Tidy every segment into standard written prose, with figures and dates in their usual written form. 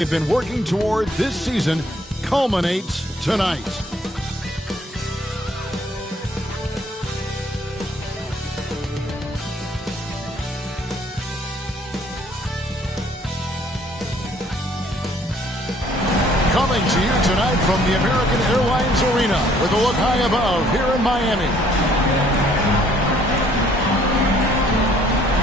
they've been working toward this season culminates tonight. Coming to you tonight from the American Airlines Arena with a look high above here in Miami.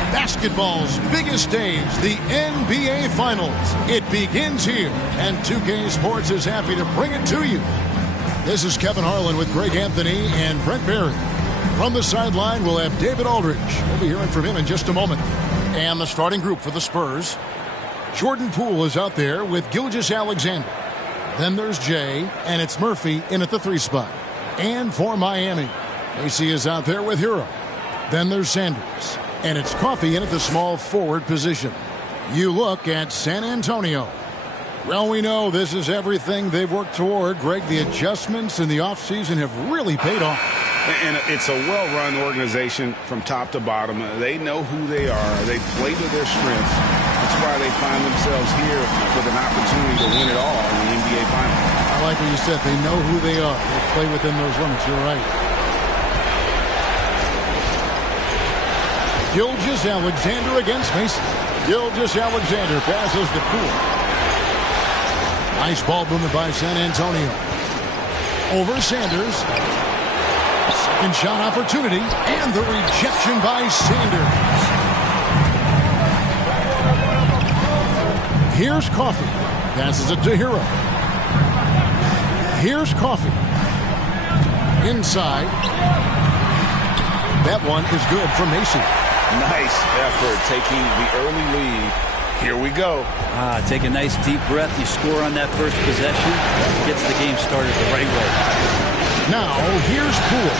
Basketball's biggest stage, the NBA Finals. It begins here, and 2K Sports is happy to bring it to you. This is Kevin Harlan with Greg Anthony and Brent Barry. From the sideline, we'll have David Aldridge. We'll be hearing from him in just a moment. And the starting group for the Spurs. Jordan Poole is out there with Gilgeous-Alexander. Then there's Jay, and it's Murphy in at the 3 spot. And for Miami, Macy is out there with Hero. Then there's Sanders. And it's Coffee in at the small forward position. You look at San Antonio. Well, we know this is everything they've worked toward. Greg, the adjustments in the offseason have really paid off. And it's a well-run organization from top to bottom. They know who they are. They play to their strengths. That's why they find themselves here with an opportunity to win it all in the NBA Finals. I like what you said. They know who they are. They play within those limits. You're right. Gilgeous-Alexander against Macy. Gilgeous-Alexander passes to Poole. Nice ball movement by San Antonio. Over Sanders. Second shot opportunity. And the rejection by Sanders. Here's Coffee. Passes it to Hero. Here's Coffee. Inside. That one is good for Macy. Nice effort taking the early lead. Here we go. Take a nice deep breath. You score on that first possession. Gets the game started the right way. Now, here's Poole.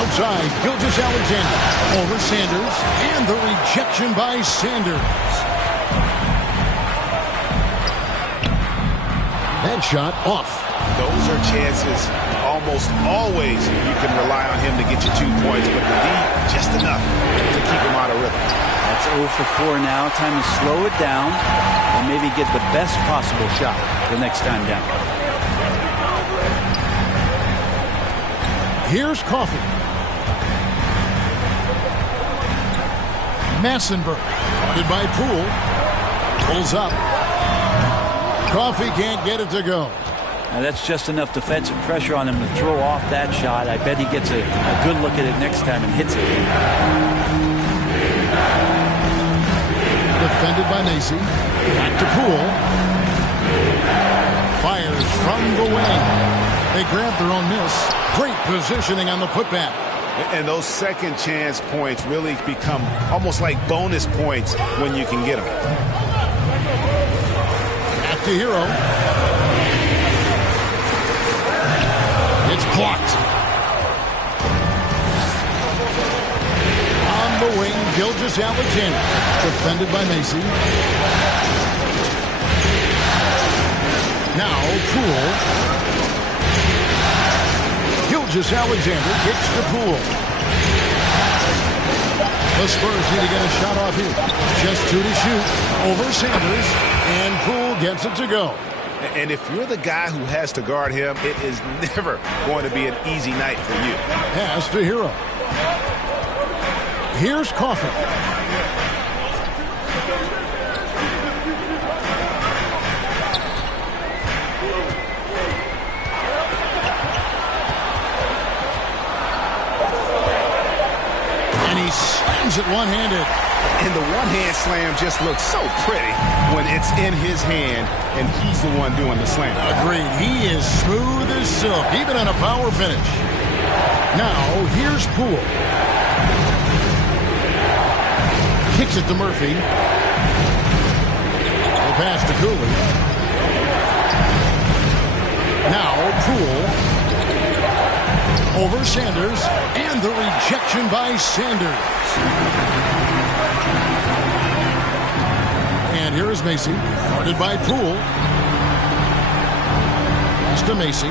Outside, Gilgeous-Alexander. Over Sanders. And the rejection by Sanders. That shot off. Those are chances. Almost always you can rely on him to get you 2 points, but the lead just enough to keep him out of rhythm. That's 0 for 4 now. Time to slow it down and maybe get the best possible shot the next time down. Here's Coffee. Massenberg, guarded by Poole. Pulls up. Coffee can't get it to go. Now that's just enough defensive pressure on him to throw off that shot. I bet he gets a good look at it next time and hits it. Defended by Macy. Back to Poole. Fires from the wing. They grab their own miss. Great positioning on the putback. And those second chance points really become almost like bonus points when you can get them. Back to Hero. It's blocked. On the wing, Gilgeous-Alexander. Defended by Macy. Now, Poole. Gilgeous-Alexander kicks to Poole. The Spurs need to get a shot off here. Just 2 to shoot. Over Sanders. And Poole gets it to go. And if you're the guy who has to guard him, it is never going to be an easy night for you. Pass to Hero. Here's Coffee. And he slams it one-handed. And the one-hand slam just looks so pretty when it's in his hand and he's the one doing the slam. Agreed. He is smooth as silk, even on a power finish. Now, here's Poole. Kicks it to Murphy. The pass to Cooley. Now, Poole. Over Sanders. And the rejection by Sanders. And here is Macy, guarded by Poole. Pass to Macy.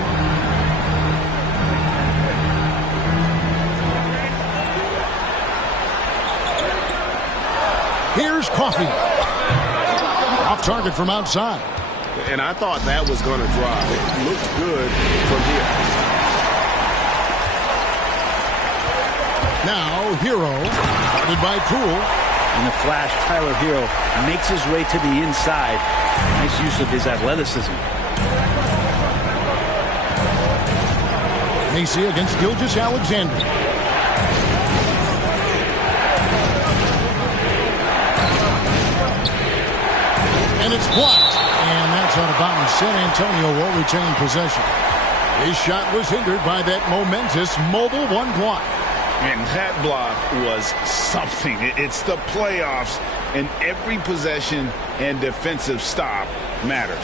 Here's Coffee. Off target from outside. And I thought that was going to drop. It looked good from here. Now, Hero, guarded by Poole. In the flash, Tyler Hero makes his way to the inside. Nice use of his athleticism. Macy against Gilgeous-Alexander. And it's blocked. And that's out of bounds. San Antonio will retain possession. His shot was hindered by that momentous mobile one block. And that block was something. It's the playoffs, and every possession and defensive stop matters.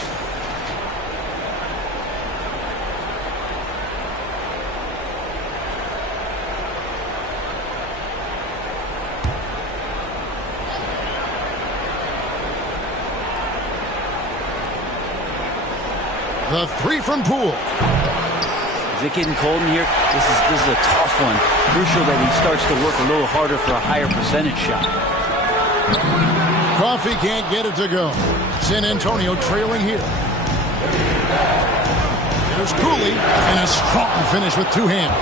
The three from Poole. Is it getting cold in here? This is a tough one. Crucial that he starts to work a little harder for a higher percentage shot. Coffee can't get it to go. San Antonio trailing here. There's Cooley, and a strong finish with two hands.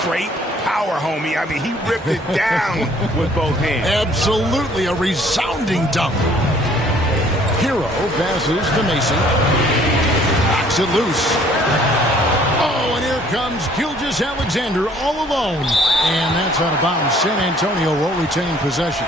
Straight power, homie. I mean, he ripped it down with both hands. Absolutely a resounding dunk. Hero passes to Macy. Knocks it loose. Oh, and here comes Gilgeous-Alexander all alone. And that's out of bounds. San Antonio will retain possession.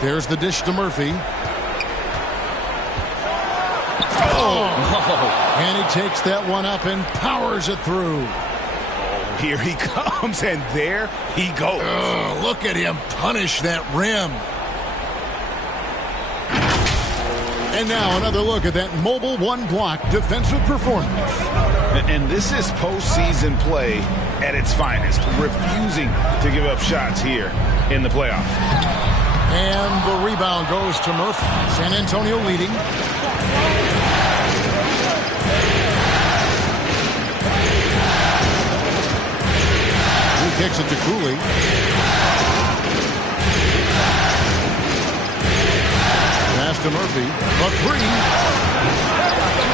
There's the dish to Murphy. And he takes that one up and powers it through. Here he comes, and there he goes. Oh, look at him punish that rim. And now another look at that mobile one-block defensive performance. And this is postseason play at its finest, refusing to give up shots here in the playoffs. And the rebound goes to Murphy. San Antonio leading. He kicks it to Cooley. Pass to Murphy. A three.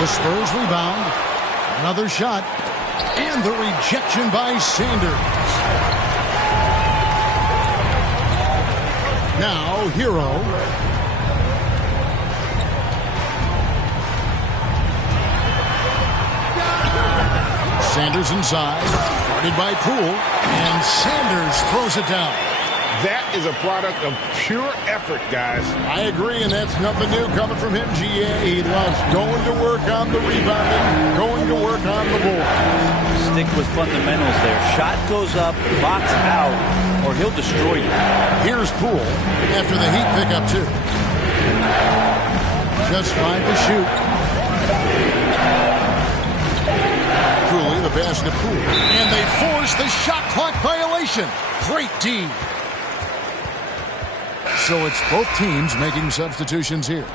The Spurs rebound. Another shot. And the rejection by Sanders. Now, Hero. Sanders inside. Guarded by Poole. And Sanders throws it down. That is a product of pure effort, guys. I agree, and that's nothing new coming from him, GA. He loves going to work on the rebounding, going to work on the board. Stick with fundamentals there. Shot goes up, box out, or he'll destroy you. Here's Poole after the Heat pick up two. Just 5 to shoot. Cooley, the pass to Poole. And they force the shot clock violation. Great D. So it's both teams making substitutions here.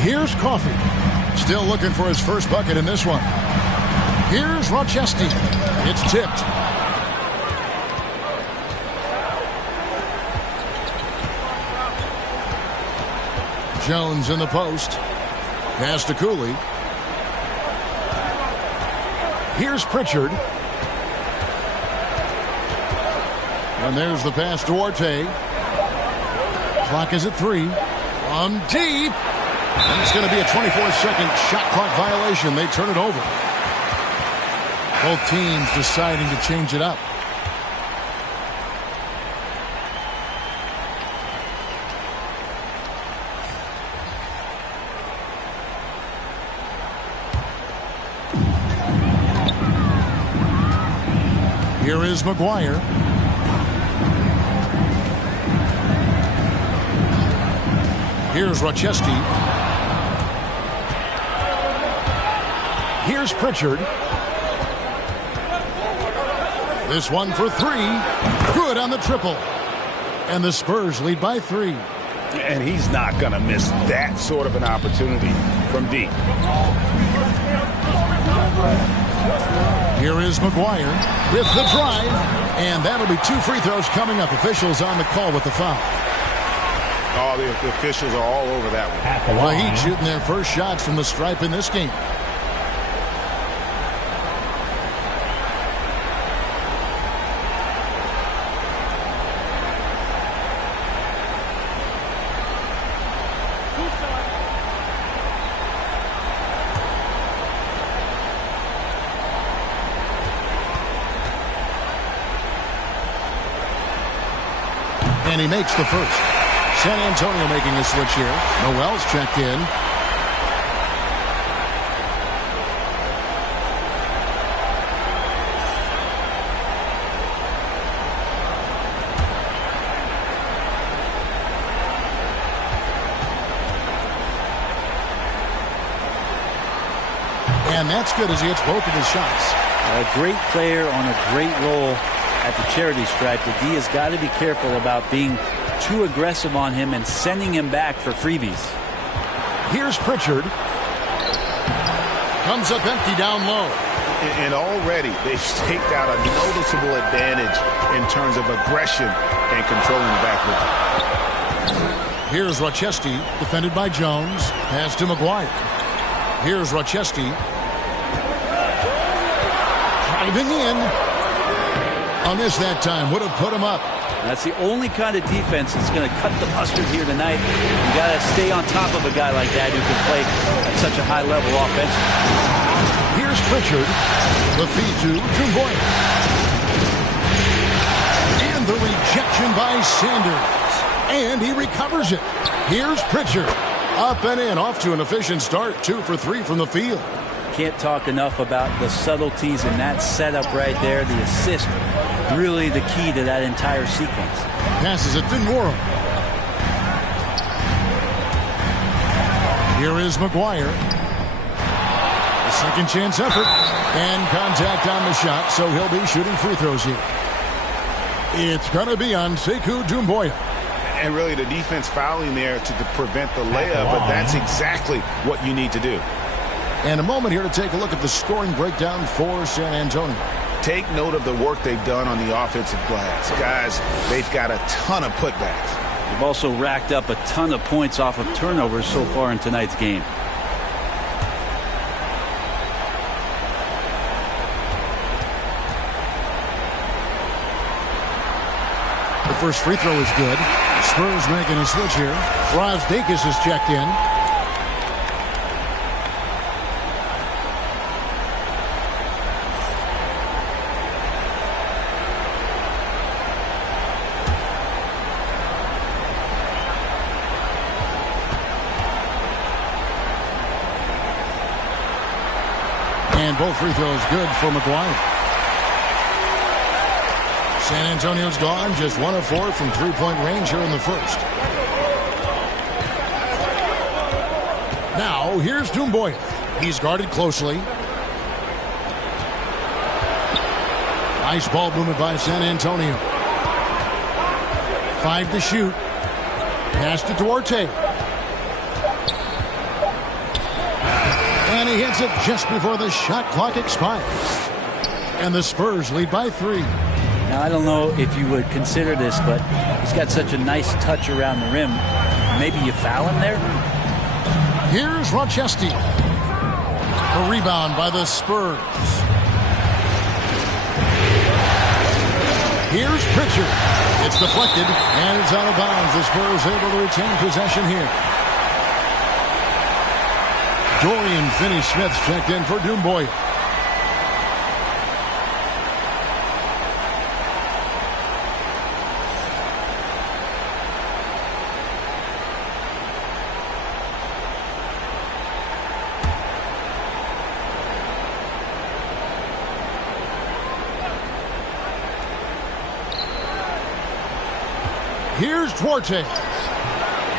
Here's Coffee. Still looking for his first bucket in this one. Here's Rochester. It's tipped. Jones in the post. Pass to Cooley. Here's Pritchard. And there's the pass to Orte. Clock is at 3. From deep. And it's going to be a 24-second shot clock violation. They turn it over. Both teams deciding to change it up. Here is McGuire. Here's Rochester. Here's Pritchard. This one for three. Good on the triple. And the Spurs lead by 3. And he's not going to miss that sort of an opportunity from deep. Here is McGuire with the drive. And that'll be 2 free throws coming up. Officials on the call with the foul. Oh, the officials are all over that one. The Heat shooting their first shots from the stripe in this game. And he makes the first. San Antonio making a switch here. Noel's checked in. And that's good as he hits both of his shots. A great player on a great role at the charity stripe. The D has got to be careful about being too aggressive on him and sending him back for freebies. Here's Pritchard. Comes up empty down low. And already they've staked out a noticeable advantage in terms of aggression and controlling the backcourt. Here's Rochester, defended by Jones. Pass to McGuire. Here's Rochester. Driving in. On this that time, would have put him up. That's the only kind of defense that's going to cut the mustard here tonight. You got to stay on top of a guy like that who can play at such a high level offensively. Here's Pritchard. The feed to Dumboy. And the rejection by Sanders. And he recovers it. Here's Pritchard. Up and in, off to an efficient start. 2 for 3 from the field. Can't talk enough about the subtleties in that setup right there. The assist, really the key to that entire sequence. Passes it to Noro. Here is McGuire. A second chance effort. And contact on the shot, so he'll be shooting free throws here. It's going to be on Sekou Doumbouya. And really the defense fouling there to prevent the layup, but that's exactly what you need to do. And a moment here to take a look at the scoring breakdown for San Antonio. Take note of the work they've done on the offensive glass. Guys, they've got a ton of putbacks. They've also racked up a ton of points off of turnovers so far in tonight's game. The first free throw is good. Spurs making a switch here. Rosdakis is checked in. And both free throws good for McGuire. San Antonio's gone just 1 of 4 from three-point range here in the first. Now, here's Doumbouya. He's guarded closely. Nice ball movement by San Antonio. 5 to shoot. Passed it to Ortega. And he hits it just before the shot clock expires. And the Spurs lead by 3. Now, I don't know if you would consider this, but he's got such a nice touch around the rim. Maybe you foul him there? Here's Rochester. A rebound by the Spurs. Here's Pritchard. It's deflected, and it's out of bounds. The Spurs able to retain possession here. Dorian Finney-Smith checked in for Doumbouya. Here's Duarte.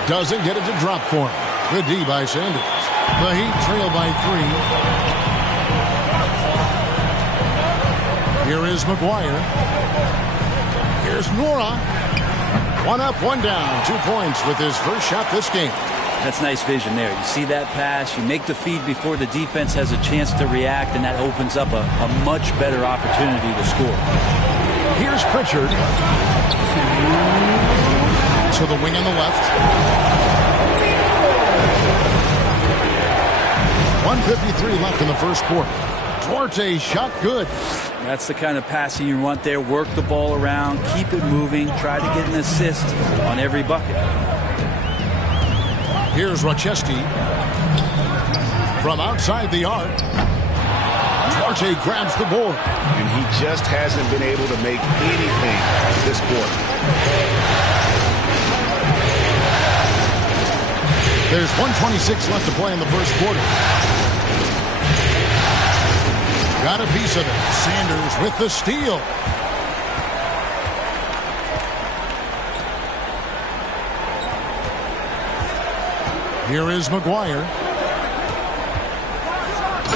Doesn't get it to drop for him. Good D by Sanders. The Heat trail by 3. Here is McGuire. Here's Nora. One up, one down. 2 points with his first shot this game. That's nice vision there. You see that pass, you make the feed before the defense has a chance to react, and that opens up a much better opportunity to score. Here's Pritchard. To the wing on the left. 1:53 left in the first quarter. Duarte shot good. That's the kind of passing you want there. Work the ball around, keep it moving, try to get an assist on every bucket. Here's Rochesky. From outside the arc. Duarte grabs the board. And he just hasn't been able to make anything this quarter. There's 1:26 left to play in the first quarter. Got a piece of it. Sanders with the steal. Here is McGuire.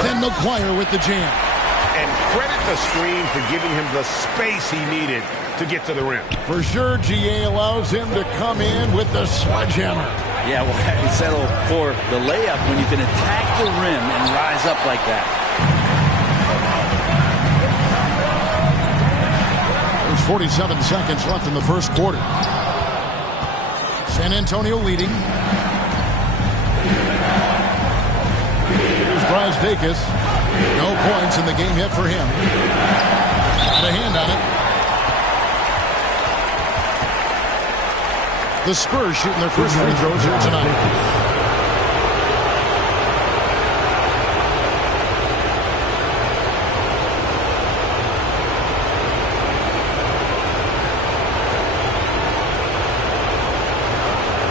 Then McGuire with the jam. And credit the screen for giving him the space he needed to get to the rim. For sure, GA allows him to come in with the sledgehammer. Yeah, well, you settle for the layup when you can attack the rim and rise up like that. There's 47 seconds left in the first quarter. San Antonio leading. Here's Bryce Dacus. No points in the game hit for him. Got a hand on it. The Spurs shooting their first free throws here tonight.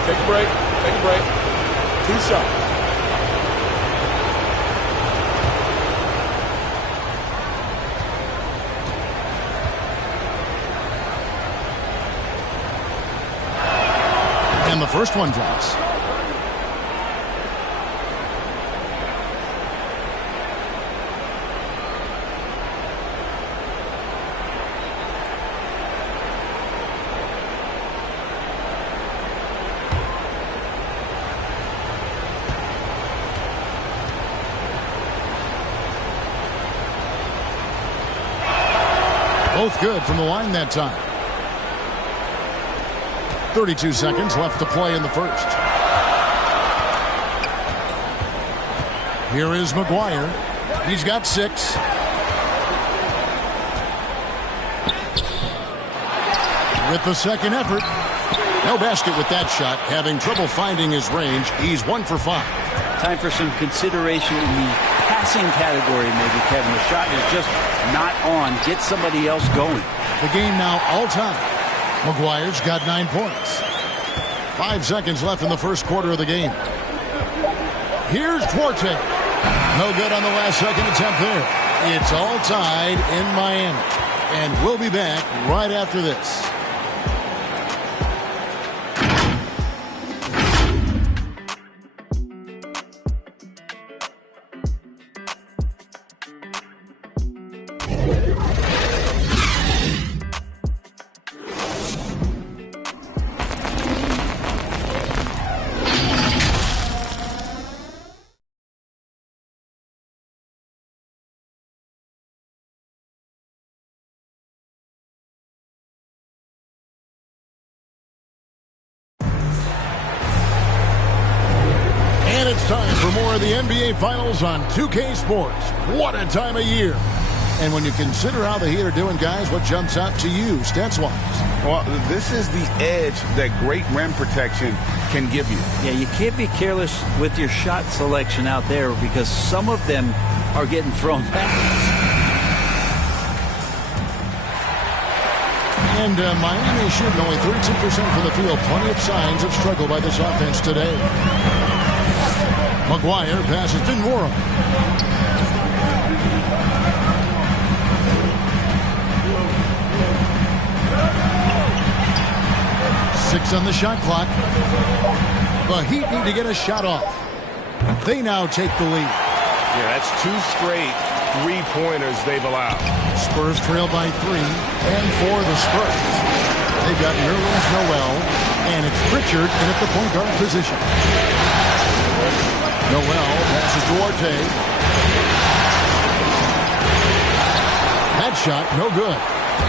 Take a break. Take a break. 2 shots. And the first one drops. Both good from the line that time. 32 seconds left to play in the first. Here is McGuire. He's got 6. With the second effort. No basket with that shot. Having trouble finding his range. He's 1 for 5. Time for some consideration in the passing category, maybe, Kevin. The shot is just not on. Get somebody else going. The game now all time. McGuire's got 9 points. 5 seconds left in the first quarter of the game. Here's Duarte. No good on the last second attempt there. It's all tied in Miami. And we'll be back right after this. Time for more of the NBA Finals on 2K Sports. What a time of year. And when you consider how the Heat are doing, guys, what jumps out to you, stats-wise? Well, this is the edge that great rim protection can give you. Yeah, you can't be careless with your shot selection out there because some of them are getting thrown back. And Miami shooting only 32% from the field. Plenty of signs of struggle by this offense today. McGuire passes to Nora. Six on the shot clock. The Heat need to get a shot off. They now take the lead. Yeah, that's 2 straight three-pointers they've allowed. Spurs trail by 3, and for the Spurs, they've got Nerlens Noel, and it's Pritchard in at the point guard position. Noel passes to Duarte. That shot, no good.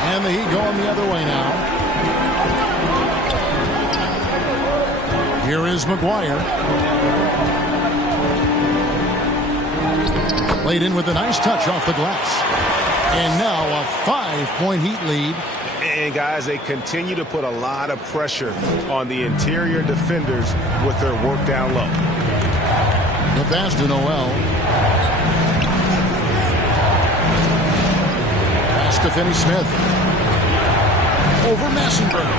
And the Heat going the other way now. Here is McGuire. Played in with a nice touch off the glass. And now a 5-point Heat lead. And, guys, they continue to put a lot of pressure on the interior defenders with their work down low. The pass to Noel. Pass to Finney-Smith. Over Massenberg.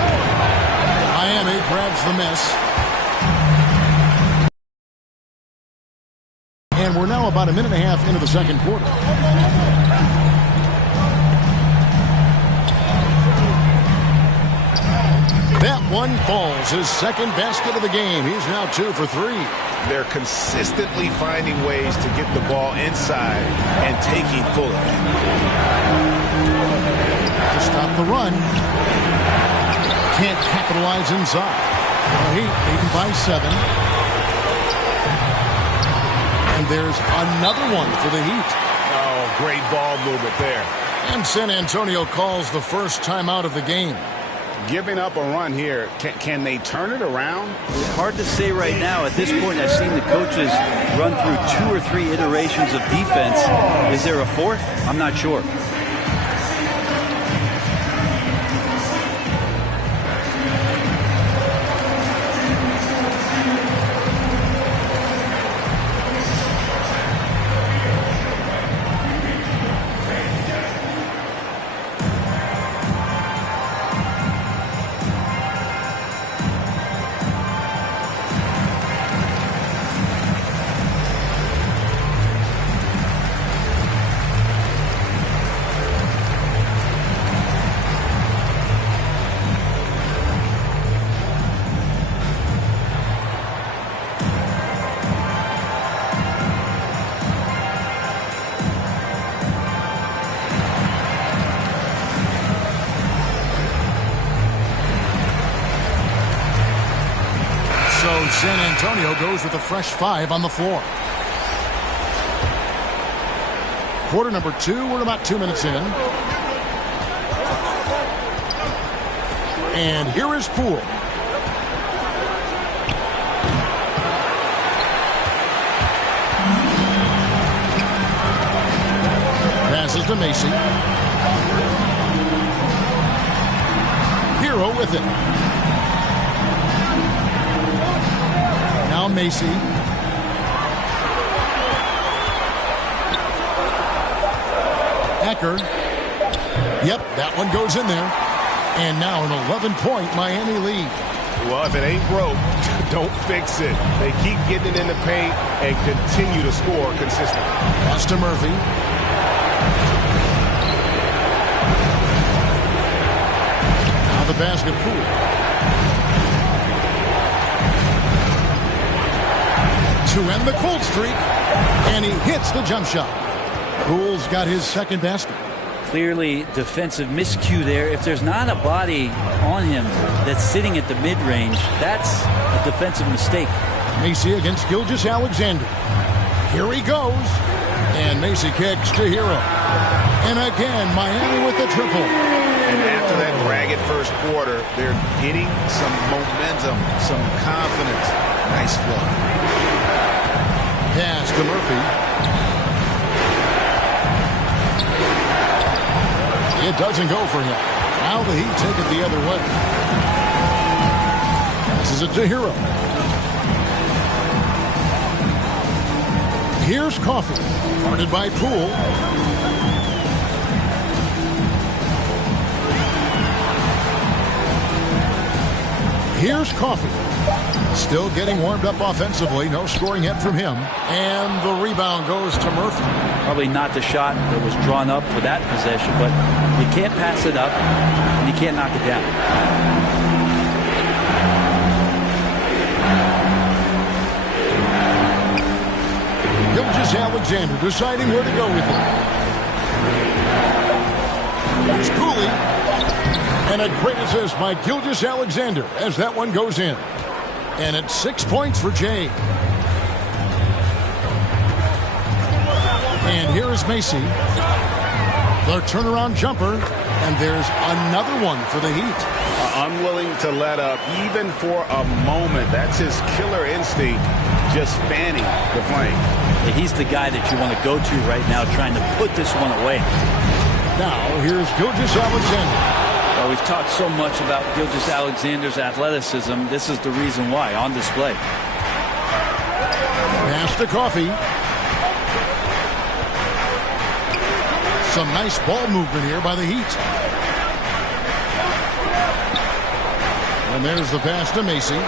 Miami grabs the miss. And we're now about a minute and a half into the second quarter. That one falls, his second basket of the game. He's now 2 for 3. They're consistently finding ways to get the ball inside and taking full advantage. To stop the run. Can't capitalize inside. Heat leading by 7. And there's another one for the Heat. Oh, great ball movement there. And San Antonio calls the first timeout of the game. Giving up a run here, can they turn it around? Hard to say right now. At this point, I've seen the coaches run through 2 or 3 iterations of defense. Is there a fourth? I'm not sure. San Antonio goes with a fresh 5 on the floor. Quarter number 2, we're about 2 minutes in. And here is Poole. Passes to Macy. Hero with it. Now Macy. Ecker. Yep, that one goes in there. And now an 11-point Miami lead. Well, if it ain't broke, don't fix it. They keep getting it in the paint and continue to score consistently. Pass to Murphy. Now the basket, Poole. To end the cold streak, and he hits the jump shot. Poole's got his second basket. Clearly defensive miscue there. If there's not a body on him that's sitting at the mid-range, that's a defensive mistake. Macy against Gilgeous-Alexander. Here he goes. And Macy kicks to Hero. And again, Miami with the triple. And after that ragged first quarter, they're getting some momentum, some confidence. Nice flow. Pass to Murphy. It doesn't go for him. Now the Heat take it the other way. Passes it to Hero. Here's Coffee. Guarded by Poole. Here's Coffee. Still getting warmed up offensively. No scoring yet from him. And the rebound goes to Murphy. Probably not the shot that was drawn up for that possession, but you can't pass it up, and you can't knock it down. Gilgeous-Alexander deciding where to go with it. Here's Cooley. And a great assist by Gilgeous-Alexander as that one goes in. And it's 6 points for Jay. And here is Macy. The turnaround jumper. And there's another one for the Heat. Unwilling to let up even for a moment. That's his killer instinct, just fanning the flame. He's the guy that you want to go to right now, trying to put this one away. Now, here's Gilgeous-Alexander. Well, we've talked so much about Gilgeous-Alexander's athleticism. This is the reason why, on display. Pass to Coffee. Some nice ball movement here by the Heat. And there's the pass to Macy.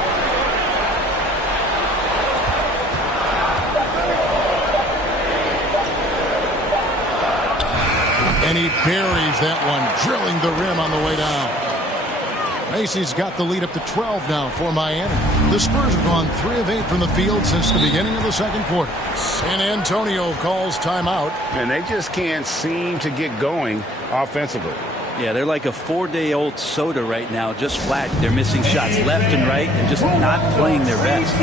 And he buries that one, drilling the rim on the way down. Macy's got the lead up to 12 now for Miami. The Spurs have gone 3 of 8 from the field since the beginning of the second quarter. San Antonio calls timeout. And they just can't seem to get going offensively. Yeah, they're like a 4-day-old soda right now, just flat. They're missing shots left and right and just not playing their best.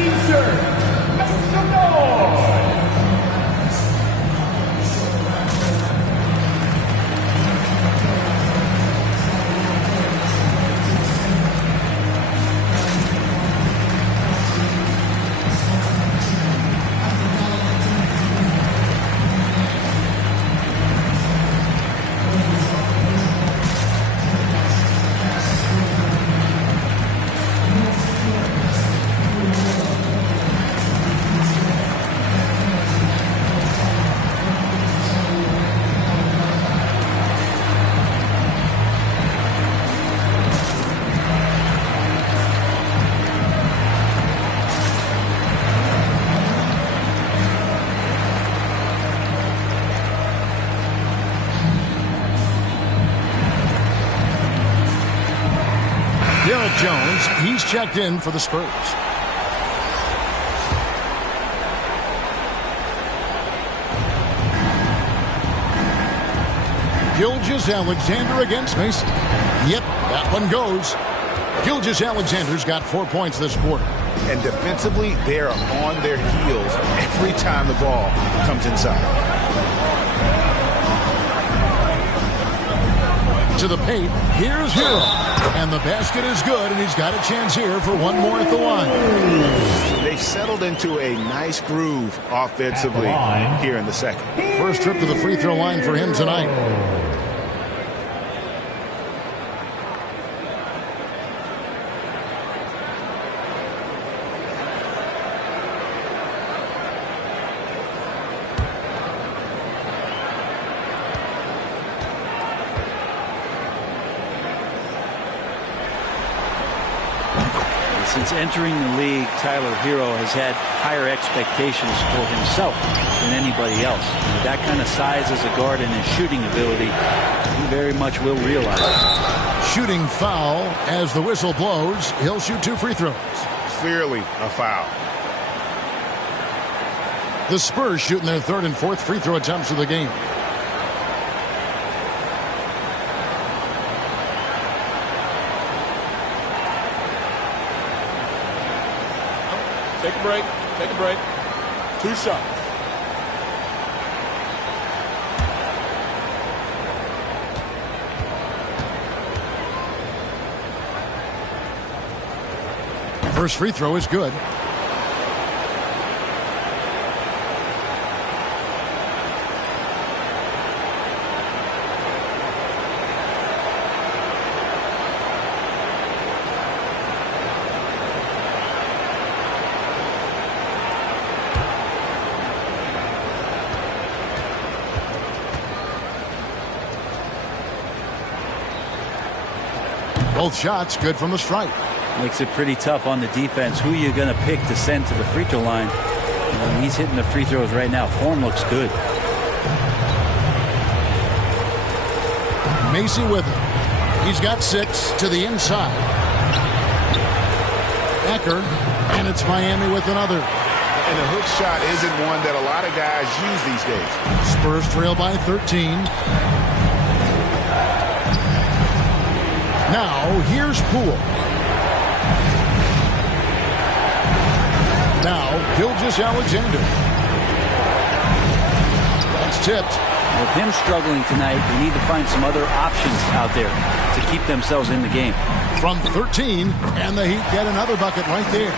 Jones, he's checked in for the Spurs. Gilgeous-Alexander against Macy. Yep, that one goes. Gilgeous-Alexander's got 4 points this quarter. And defensively, they're on their heels every time the ball comes inside. To the paint, here's Hero. And the basket is good, and he's got a chance here for one more at the line. They've settled into a nice groove offensively here in the second. First trip to the free throw line for him tonight. Since entering the league, Tyler Hero has had higher expectations for himself than anybody else. With that kind of size as a guard and his shooting ability, he very much will realize it. Shooting foul as the whistle blows. He'll shoot 2 free throws. Clearly a foul. The Spurs shooting their 3rd and 4th free throw attempts of the game. Take a break. Take a break. 2 shots. First free throw is good. Both shots good from the stripe. Makes it pretty tough on the defense. Who you're going to pick to send to the free throw line. He's hitting the free throws right now. Form looks good. Macy with it. He's got 6 to the inside. Ecker, and it's Miami with another. and the hook shot isn't one that a lot of guys use these days. Spurs trail by 13. Now, here's Poole. Now, Gilgeous-Alexander. That's tipped. With him struggling tonight, they need to find some other options out there to keep themselves in the game. From 13, and the Heat get another bucket right there.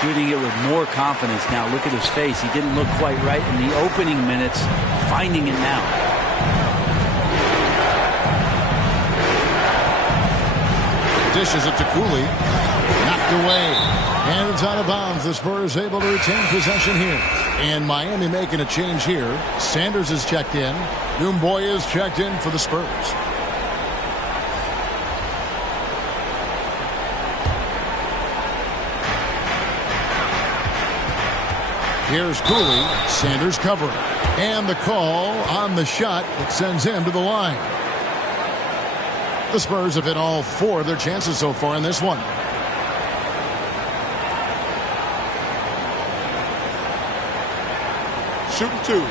Shooting it with more confidence now. Look at his face. He didn't look quite right in the opening minutes. Finding it now. Dishes it to Cooley. Knocked away. And it's out of bounds. The Spurs able to retain possession here. And Miami making a change here. Sanders is checked in. Doumbouya is checked in for the Spurs. Here's Cooley. Sanders covering. And the call on the shot that sends him to the line. The Spurs have hit all 4 of their chances so far in this one. Shooting 2.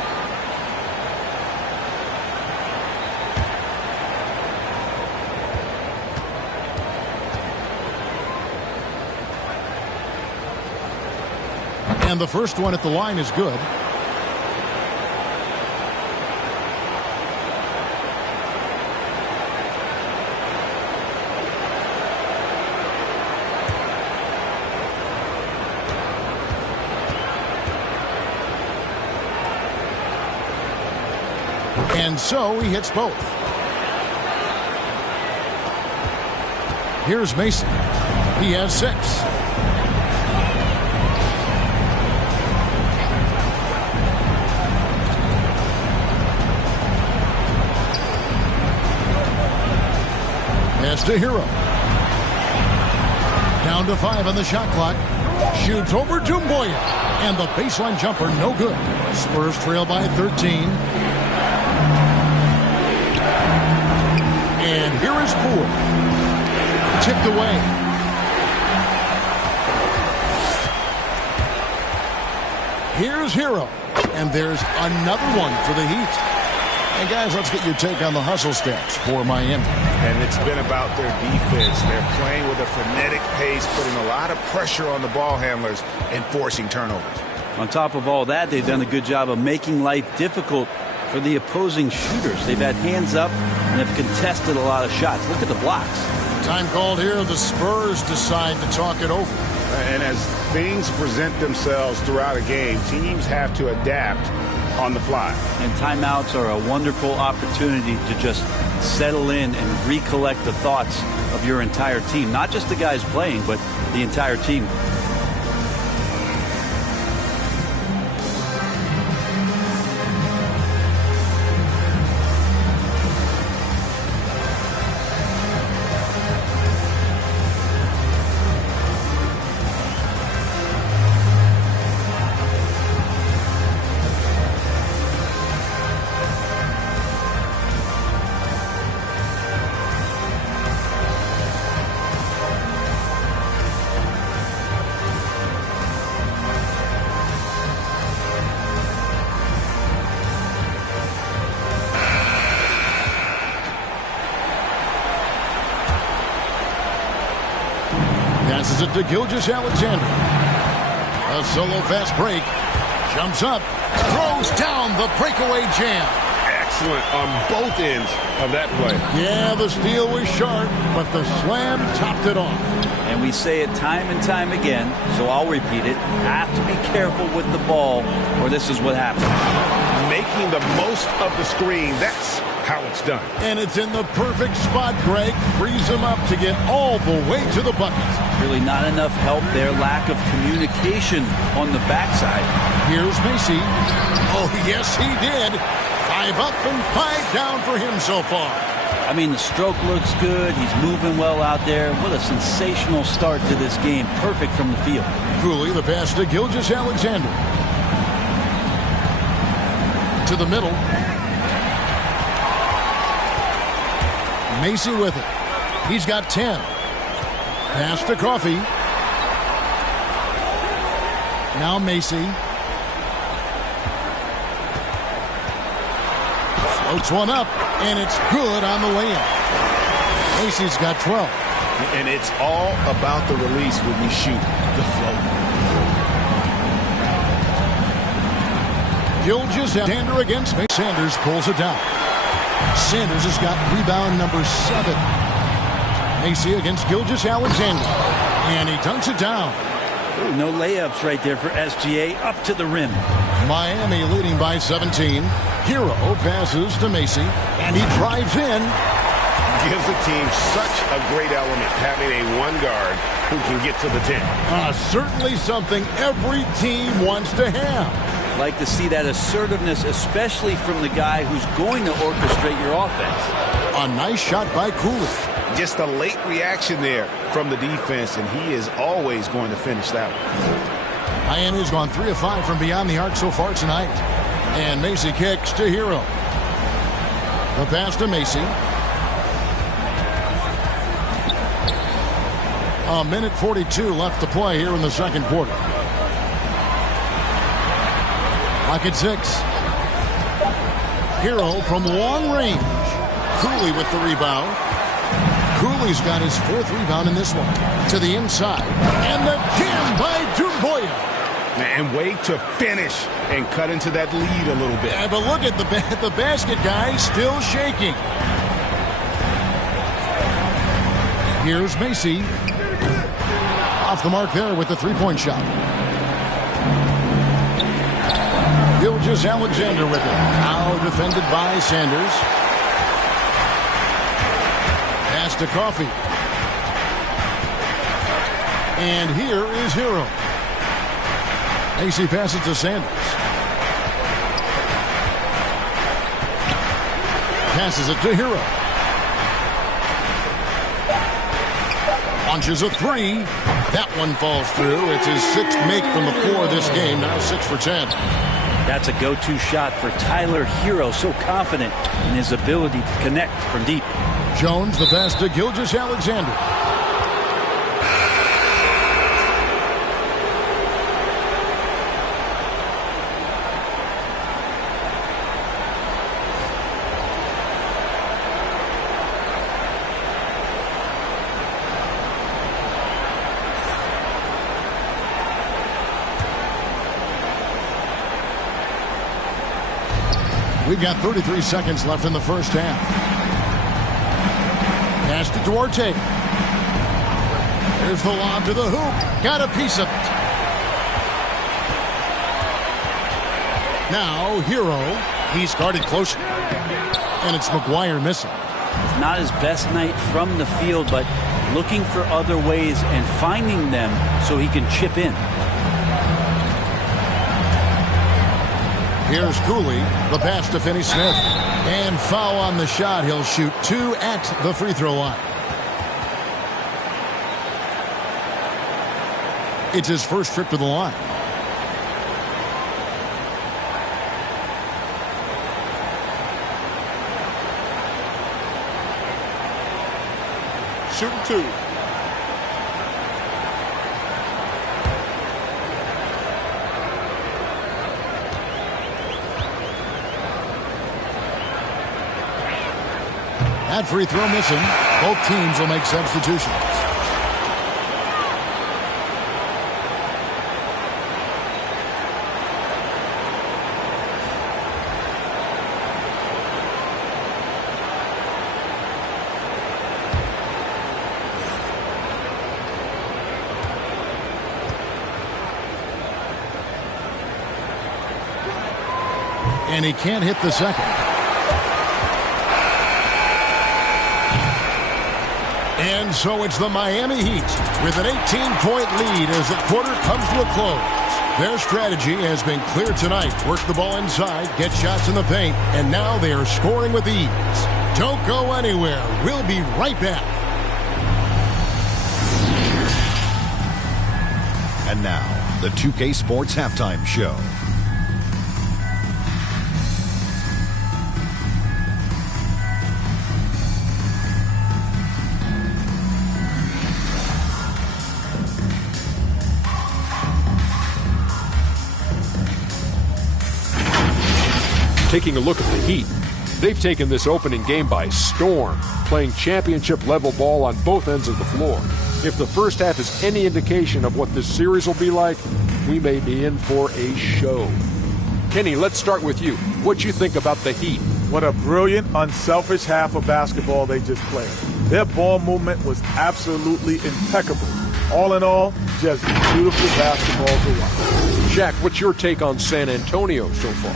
And the first one at the line is good. And so he hits both. Here's Macy. He has 6. Pass to Hero. Down to 5 on the shot clock. Shoots over Doumbouya. And the baseline jumper, no good. Spurs trail by 13. And here is Poole. Tipped away. Here's Hero. And there's another one for the Heat. And guys, let's get your take on the hustle stats for Miami. And it's been about their defense. They're playing with a frenetic pace, putting a lot of pressure on the ball handlers and forcing turnovers. On top of all that, they've done a good job of making life difficult for the opposing shooters. They've had hands up and have contested a lot of shots. Look at the blocks. Time called here. The Spurs decide to talk it over. And as things present themselves throughout a game, teams have to adapt on the fly. And timeouts are a wonderful opportunity to just settle in and recollect the thoughts of your entire team. Not just the guys playing, but the entire team. Passes it to Gilgeous-Alexander. A solo fast break. Jumps up. Throws down the breakaway jam. Excellent on both ends of that play. Yeah, the steal was sharp, but the slam topped it off. And we say it time and time again, so I'll repeat it. Have to be careful with the ball, or this is what happens. Making the most of the screen. That's how it's done. And it's in the perfect spot, Greg. Frees him up to get all the way to the bucket. Really not enough help there. Lack of communication on the backside. Here's Macy. Oh, yes, he did. 5 up and 5 down for him so far. I mean, the stroke looks good. He's moving well out there. What a sensational start to this game. Perfect from the field. Cooley, the pass to Gilgeous-Alexander. To the middle. Macy with it. He's got 10. Pass to Coffee. Now Macy. Floats one up, and it's good on the layup. Macy's got 12. And it's all about the release when you shoot the float. Gilgeous-Alexander against me. Sanders pulls it down. Sanders has got rebound number 7. Macy against Gilgeous-Alexander. And he dunks it down. Ooh, no layups right there for SGA up to the rim. Miami leading by 17. Hero passes to Macy, and he drives in. Gives the team such a great element having a one guard who can get to the 10. Certainly something every team wants to have. Like to see that assertiveness, especially from the guy who's going to orchestrate your offense. A nice shot by Cooley. Just a late reaction there from the defense, and he is always going to finish that one. Miami's gone 3 of 5 from beyond the arc so far tonight. And Macy kicks to Hero. The pass to Macy. A minute 42 left to play here in the second quarter. Lock at 6. Hero from long range. Cooley with the rebound. Cooley's got his 4th rebound in this one. To the inside. And the jam by Dumboya. And way to finish and cut into that lead a little bit. Yeah, but look at the basket guy still shaking. Here's Macy. Off the mark there with the 3-point shot. Gilgeous-Alexander with it. Now defended by Sanders. Pass to Coffee. And here is Hero. Macy passes to Sanders. Passes it to Hero. Launches a 3. That one falls through. It's his 6th make from the floor this game. Now 6 for 10. That's a go-to shot for Tyler Hero. So confident in his ability to connect from deep. Jones, the pass to Gilgeous-Alexander. We've got 33 seconds left in the first half. Pass to Duarte. There's the lob to the hoop. Got a piece of it. Now, Hero. He's guarded close. And it's McGuire missing. It's not his best night from the field, but looking for other ways and finding them so he can chip in. Here's Cooley, the pass to Finney-Smith. And foul on the shot. He'll shoot 2 at the free throw line. It's his first trip to the line. Shooting 2. That free throw missing. Both teams will make substitutions. And he can't hit the second. And so it's the Miami Heat with an 18-point lead as the quarter comes to a close. Their strategy has been clear tonight. Work the ball inside, get shots in the paint, and now they are scoring with ease. Don't go anywhere. We'll be right back. And now, the 2K Sports Halftime Show. Taking a look at the Heat, They've taken this opening game by storm, playing championship-level ball on both ends of the floor. If the first half is any indication of what this series will be like, we may be in for a show. Kenny, let's start with you. What you think about the Heat? What a brilliant, unselfish half of basketball they just played. Their ball movement was absolutely impeccable. All in all, just beautiful basketball to watch. Jack, what's your take on San Antonio so far?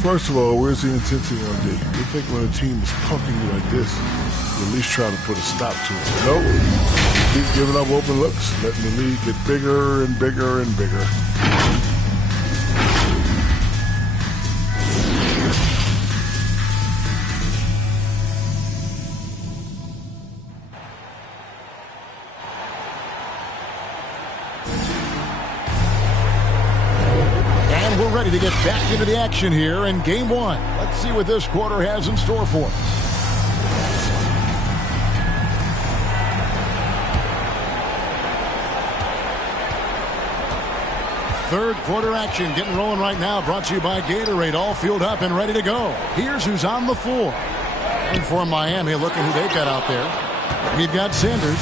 First of all, where's the intensity on D? You think when a team is pumping you like this, you at least try to put a stop to it. Nope. Keep giving up open looks, letting the lead get bigger and bigger and bigger. And we're ready to get back into the action here in game one. Let's see what this quarter has in store for us. Third quarter action getting rolling right now, brought to you by Gatorade, all fueled up and ready to go. Here's who's on the floor. And for Miami, look at who they've got out there. We've got Sanders,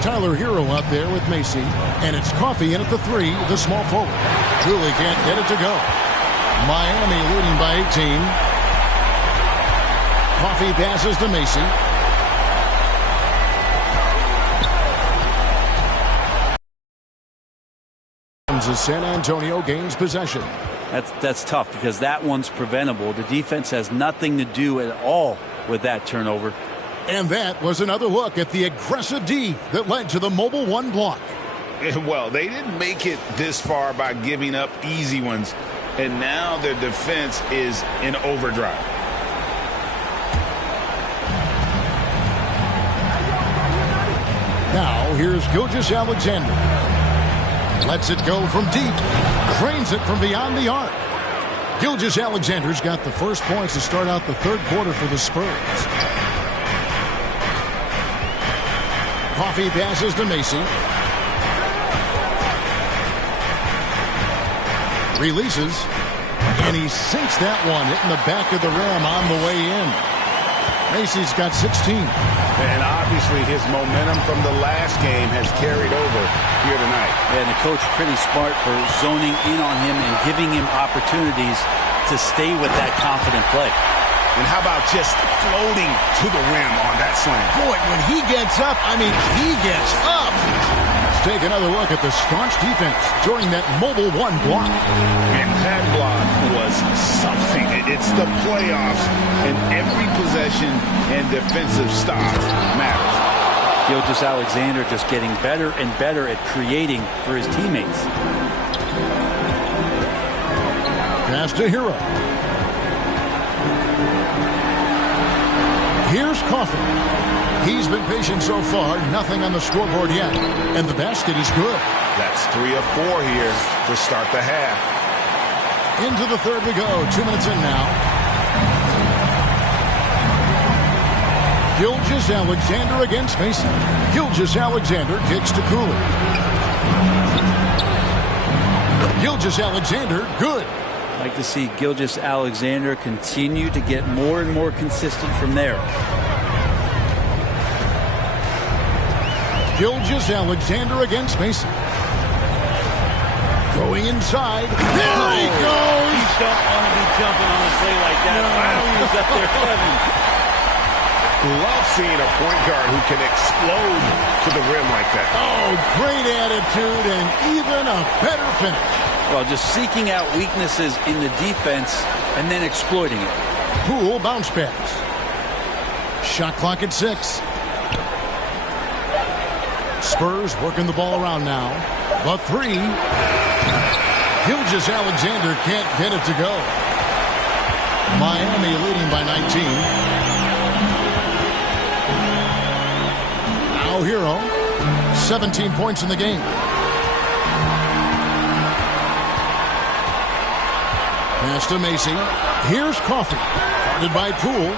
Tyler Hero out there with Macy, and it's Coffee in at the 3, the small forward. Cooley can't get it to go. Miami leading by 18. Coffee passes to Macy. As San Antonio gains possession. That's tough because that one's preventable. The defense has nothing to do at all with that turnover. And that was another look at the aggressive D that led to the mobile 1 block. Well, they didn't make it this far by giving up easy ones, and now their defense is in overdrive. Now here's Gilgeous-Alexander. Lets it go from deep. Cranes it from beyond the arc. Gilgeous-Alexander's got the first points to start out the third quarter for the Spurs. Coffee passes to Macy. Releases. And he sinks that one, hitting the back of the rim on the way in. Macy's got 16. And obviously his momentum from the last game has carried over here tonight. And the coach pretty smart for zoning in on him and giving him opportunities to stay with that confident play. And how about just floating to the rim on that slam? Boy, when he gets up, I mean, he gets up. Let's take another look at the staunch defense during that mobile 1 block. And that block was something. It's the playoffs, and every possession and defensive stop matters. Gilgeous-Alexander just getting better and better at creating for his teammates. Pass to Hero. Here's Coffee. He's been patient so far, nothing on the scoreboard yet, and the basket is good. That's 3 of 4 here to start the half. Into the third we go, 2 minutes in now. Gilgeous-Alexander against Macy. Gilgeous-Alexander kicks to Cooley. Gilgeous-Alexander, good. I'd like to see Gilgeous-Alexander continue to get more and more consistent from there. Gilgeous-Alexander against Macy. Going inside. There he goes. You don't want to be jumping on a play like that. Wow, he was up there, Kevin. Love seeing a point guard who can explode to the rim like that. Oh, great attitude and even a better finish. Well, just seeking out weaknesses in the defense and then exploiting it. Poole bounce pass. Shot clock at 6. Spurs working the ball around now. The 3. Gilgeous-Alexander can't get it to go. Miami leading by 19. Now Hero. 17 points in the game. Pass to Macy. Here's Coffee. Guarded by Poole.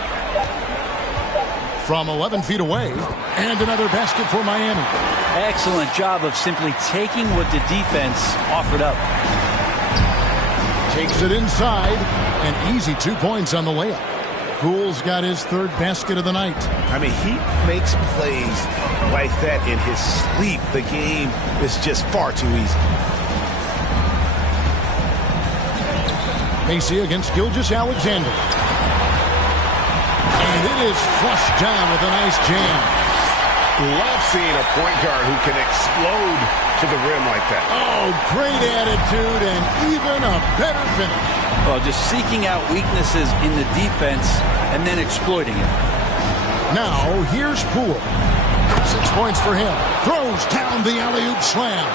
From 11 feet away. And another basket for Miami. Excellent job of simply taking what the defense offered up. Takes it inside. An easy 2 points on the layup. Poole's got his third basket of the night. I mean, he makes plays like that in his sleep. The game is just far too easy. Macy against Gilgeous-Alexander. And it is flushed down with a nice jam. Love seeing a point guard who can explode to the rim like that. Oh, great attitude and even a better finish. Well, just seeking out weaknesses in the defense and then exploiting it. Now, here's Poole. 6 points for him. Throws down the alley-oop slam.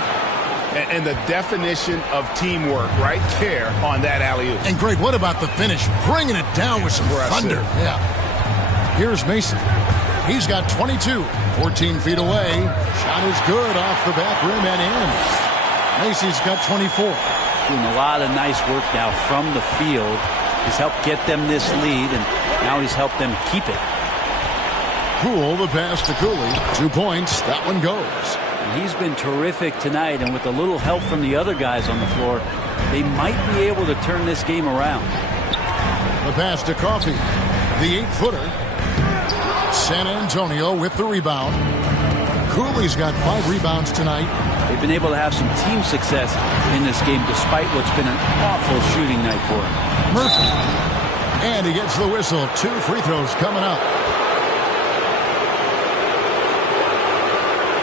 And the definition of teamwork right there on that alley-oop. And, Greg, what about the finish? Bringing it down with some thunder. Yeah. Here's Macy. He's got 22. 14 feet away. Shot is good off the back rim and in. Macy's got 24. Doing a lot of nice work now from the field. He's helped get them this lead, and now he's helped them keep it. Poole, the pass to Cooley. 2 points. That one goes. And he's been terrific tonight, and with a little help from the other guys on the floor, they might be able to turn this game around. The pass to Coffey. The 8-footer. San Antonio with the rebound. Cooley's got 5 rebounds tonight. They've been able to have some team success in this game despite what's been an awful shooting night for him. Murphy. And he gets the whistle. 2 free throws coming up.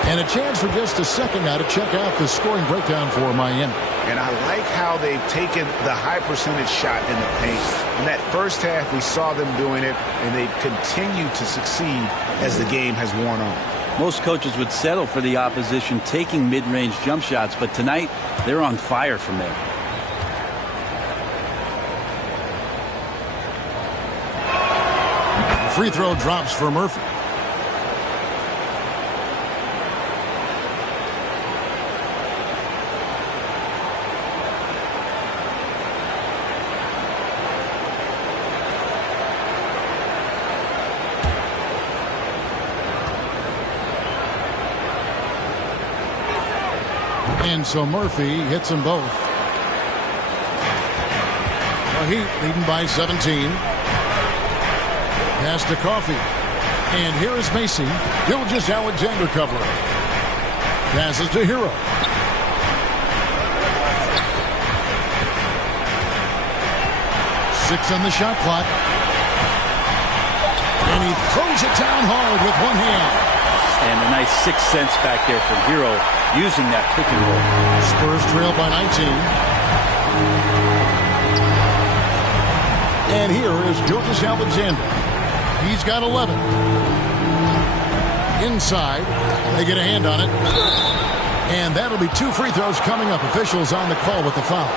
And a chance for just a second now to check out the scoring breakdown for Miami. And I like how they've taken the high percentage shot in the paint. In that first half, we saw them doing it, and they've continued to succeed as the game has worn on. Most coaches would settle for the opposition taking mid-range jump shots, but tonight they're on fire from there. The free throw drops for Murphy. And so Murphy hits them both. The Heat leading by 17. Pass to Coffey. And here is Macy. Gilgeous-Alexander covering. Passes to Hero. Six on the shot clock. And he throws it down hard with one hand. And a nice 6 cents back there from Hero using that pick and roll. Spurs trail by 19. And here is Gilgeous-Alexander. He's got 11. Inside. They get a hand on it. And that'll be 2 free throws coming up. Officials on the call with the foul.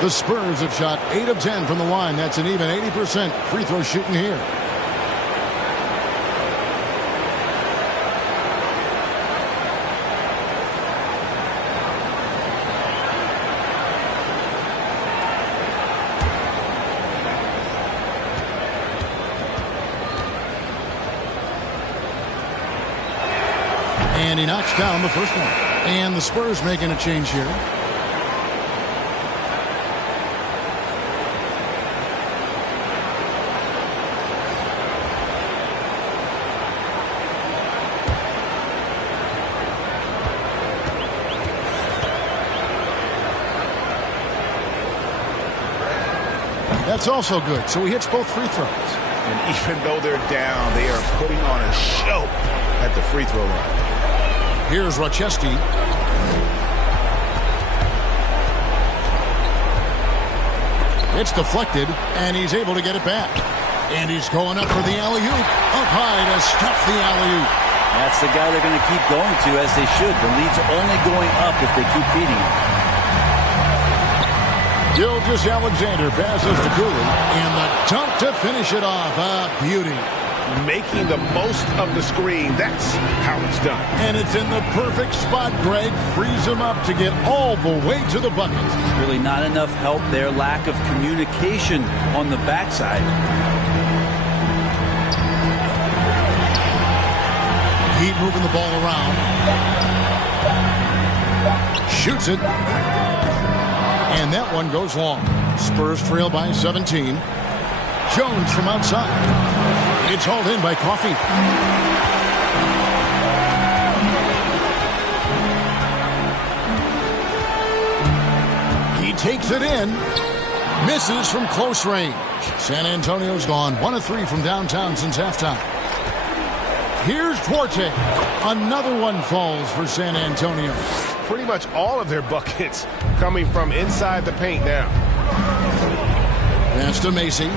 The Spurs have shot 8 of 10 from the line. That's an even 80% free throw shooting here. And he knocks down the first one. And the Spurs making a change here. That's also good. So he hits both free throws. And even though they're down, they are putting on a show at the free throw line. Here's Rochester. It's deflected, and he's able to get it back. And he's going up for the alley-oop. Up high to stuff the alley-oop. That's the guy they're going to keep going to, as they should. The lead's only going up if they keep feeding him. Gilgeous-Alexander passes to Cooley. And the dunk to finish it off. A beauty. Making the most of the screen. That's how it's done. And it's in the perfect spot, Greg. Frees him up to get all the way to the bucket. Really not enough help there. Lack of communication on the backside. Heat moving the ball around. Shoots it. And that one goes long. Spurs trail by 17. Jones from outside. It's hauled in by Coffee. He takes it in. Misses from close range. San Antonio's gone 1 of 3 from downtown since halftime. Here's Duarte. Another one falls for San Antonio. Pretty much all of their buckets coming from inside the paint now. Pass to Macy.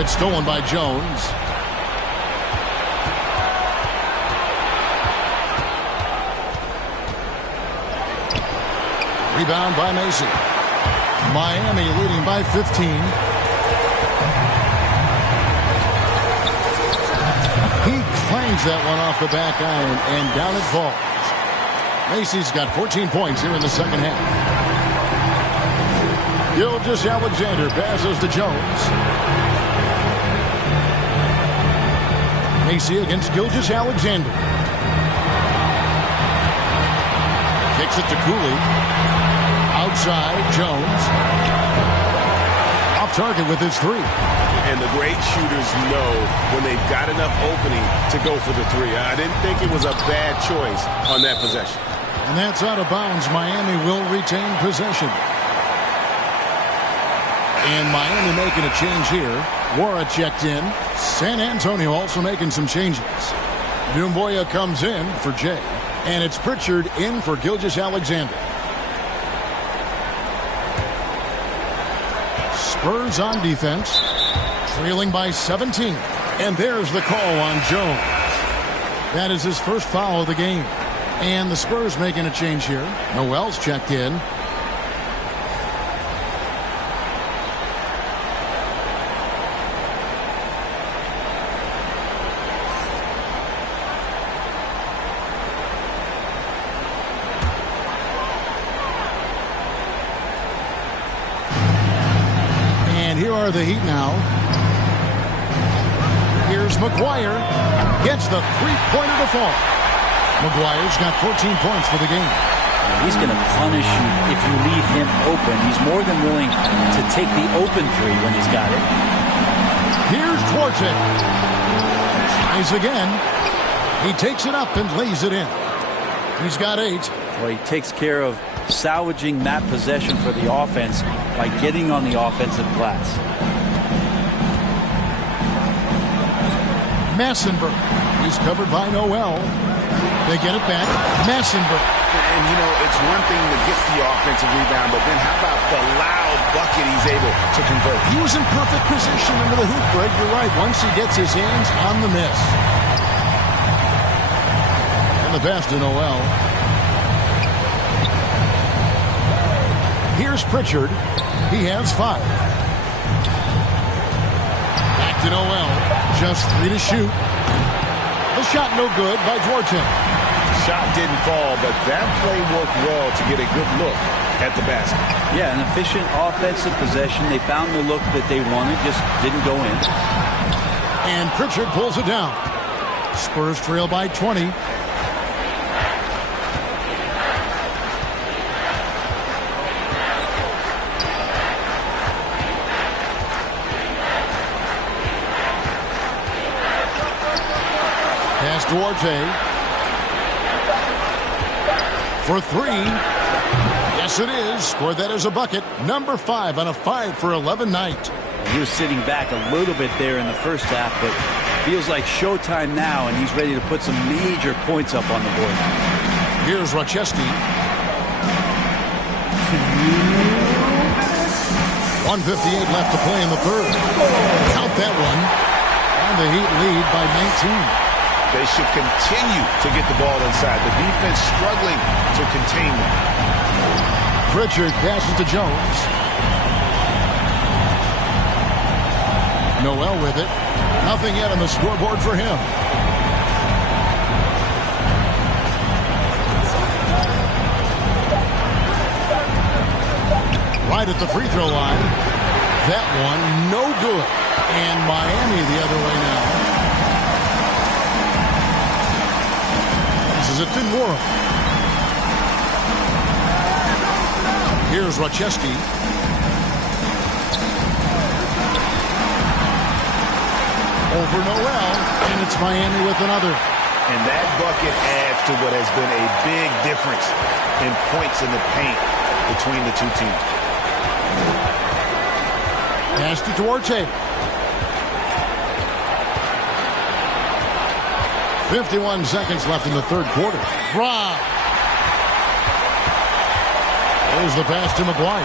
It's stolen by Jones. Rebound by Macy. Miami leading by 15. He clangs that one off the back iron, and down it falls. Macy's got 14 points here in the second half. Gilgeous-Alexander passes to Jones. Macy against Gilgeous-Alexander. Kicks it to Cooley. Outside, Jones. Off target with his 3. And the great shooters know when they've got enough opening to go for the 3. I didn't think it was a bad choice on that possession. And that's out of bounds. Miami will retain possession. And Miami making a change here. Wara checked in. San Antonio also making some changes. Doumbouya comes in for Jay. And it's Pritchard in for Gilgeous-Alexander. Spurs on defense. Trailing by 17. And there's the call on Jones. That is his first foul of the game. And the Spurs making a change here. Noel's checked in. And here are the Heat now. Here's McGuire. Gets the three-pointer to fall. McGuire's got 14 points for the game. He's going to punish you if you leave him open. He's more than willing to take the open 3 when he's got it. Here's Duarte. Tries again. He takes it up and lays it in. He's got 8. Well, he takes care of salvaging that possession for the offense by getting on the offensive glass. Massenberg. He's covered by Noel. They get it back. Massenberg. And, you know, it's one thing to get the offensive rebound, but then how about the loud bucket he's able to convert? He was in perfect position under the hoop break. You're right. Once he gets his hands on the miss. And the pass to Noel. Here's Pritchard. He has 5. Back to Noel. Just 3 to shoot. The shot no good by Duarte. Shot didn't fall, but that play worked well to get a good look at the basket. Yeah, an efficient offensive possession. They found the look that they wanted, just didn't go in. And Pritchard pulls it down. Spurs trail by 20. Pass Duarte. For 3. Yes, it is. Scored that as a bucket. Number 5 on a 5 for 11 night. He was sitting back a little bit there in the first half, but feels like showtime now, and he's ready to put some major points up on the board. Here's Rochesky. 1:58 left to play in the third. Count that one. And the Heat lead by 19. They should continue to get the ball inside. The defense struggling to contain them. Pritchard passes to Jones. Noel with it. Nothing yet on the scoreboard for him. Right at the free throw line. That one no good. And Miami the other way now. It didn't work. Here's Rochesky. Over Noel, and it's Miami with another. And that bucket adds to what has been a big difference in points in the paint between the two teams. Pass to Duarte. 51 seconds left in the third quarter. Rob. There's the pass to McGuire.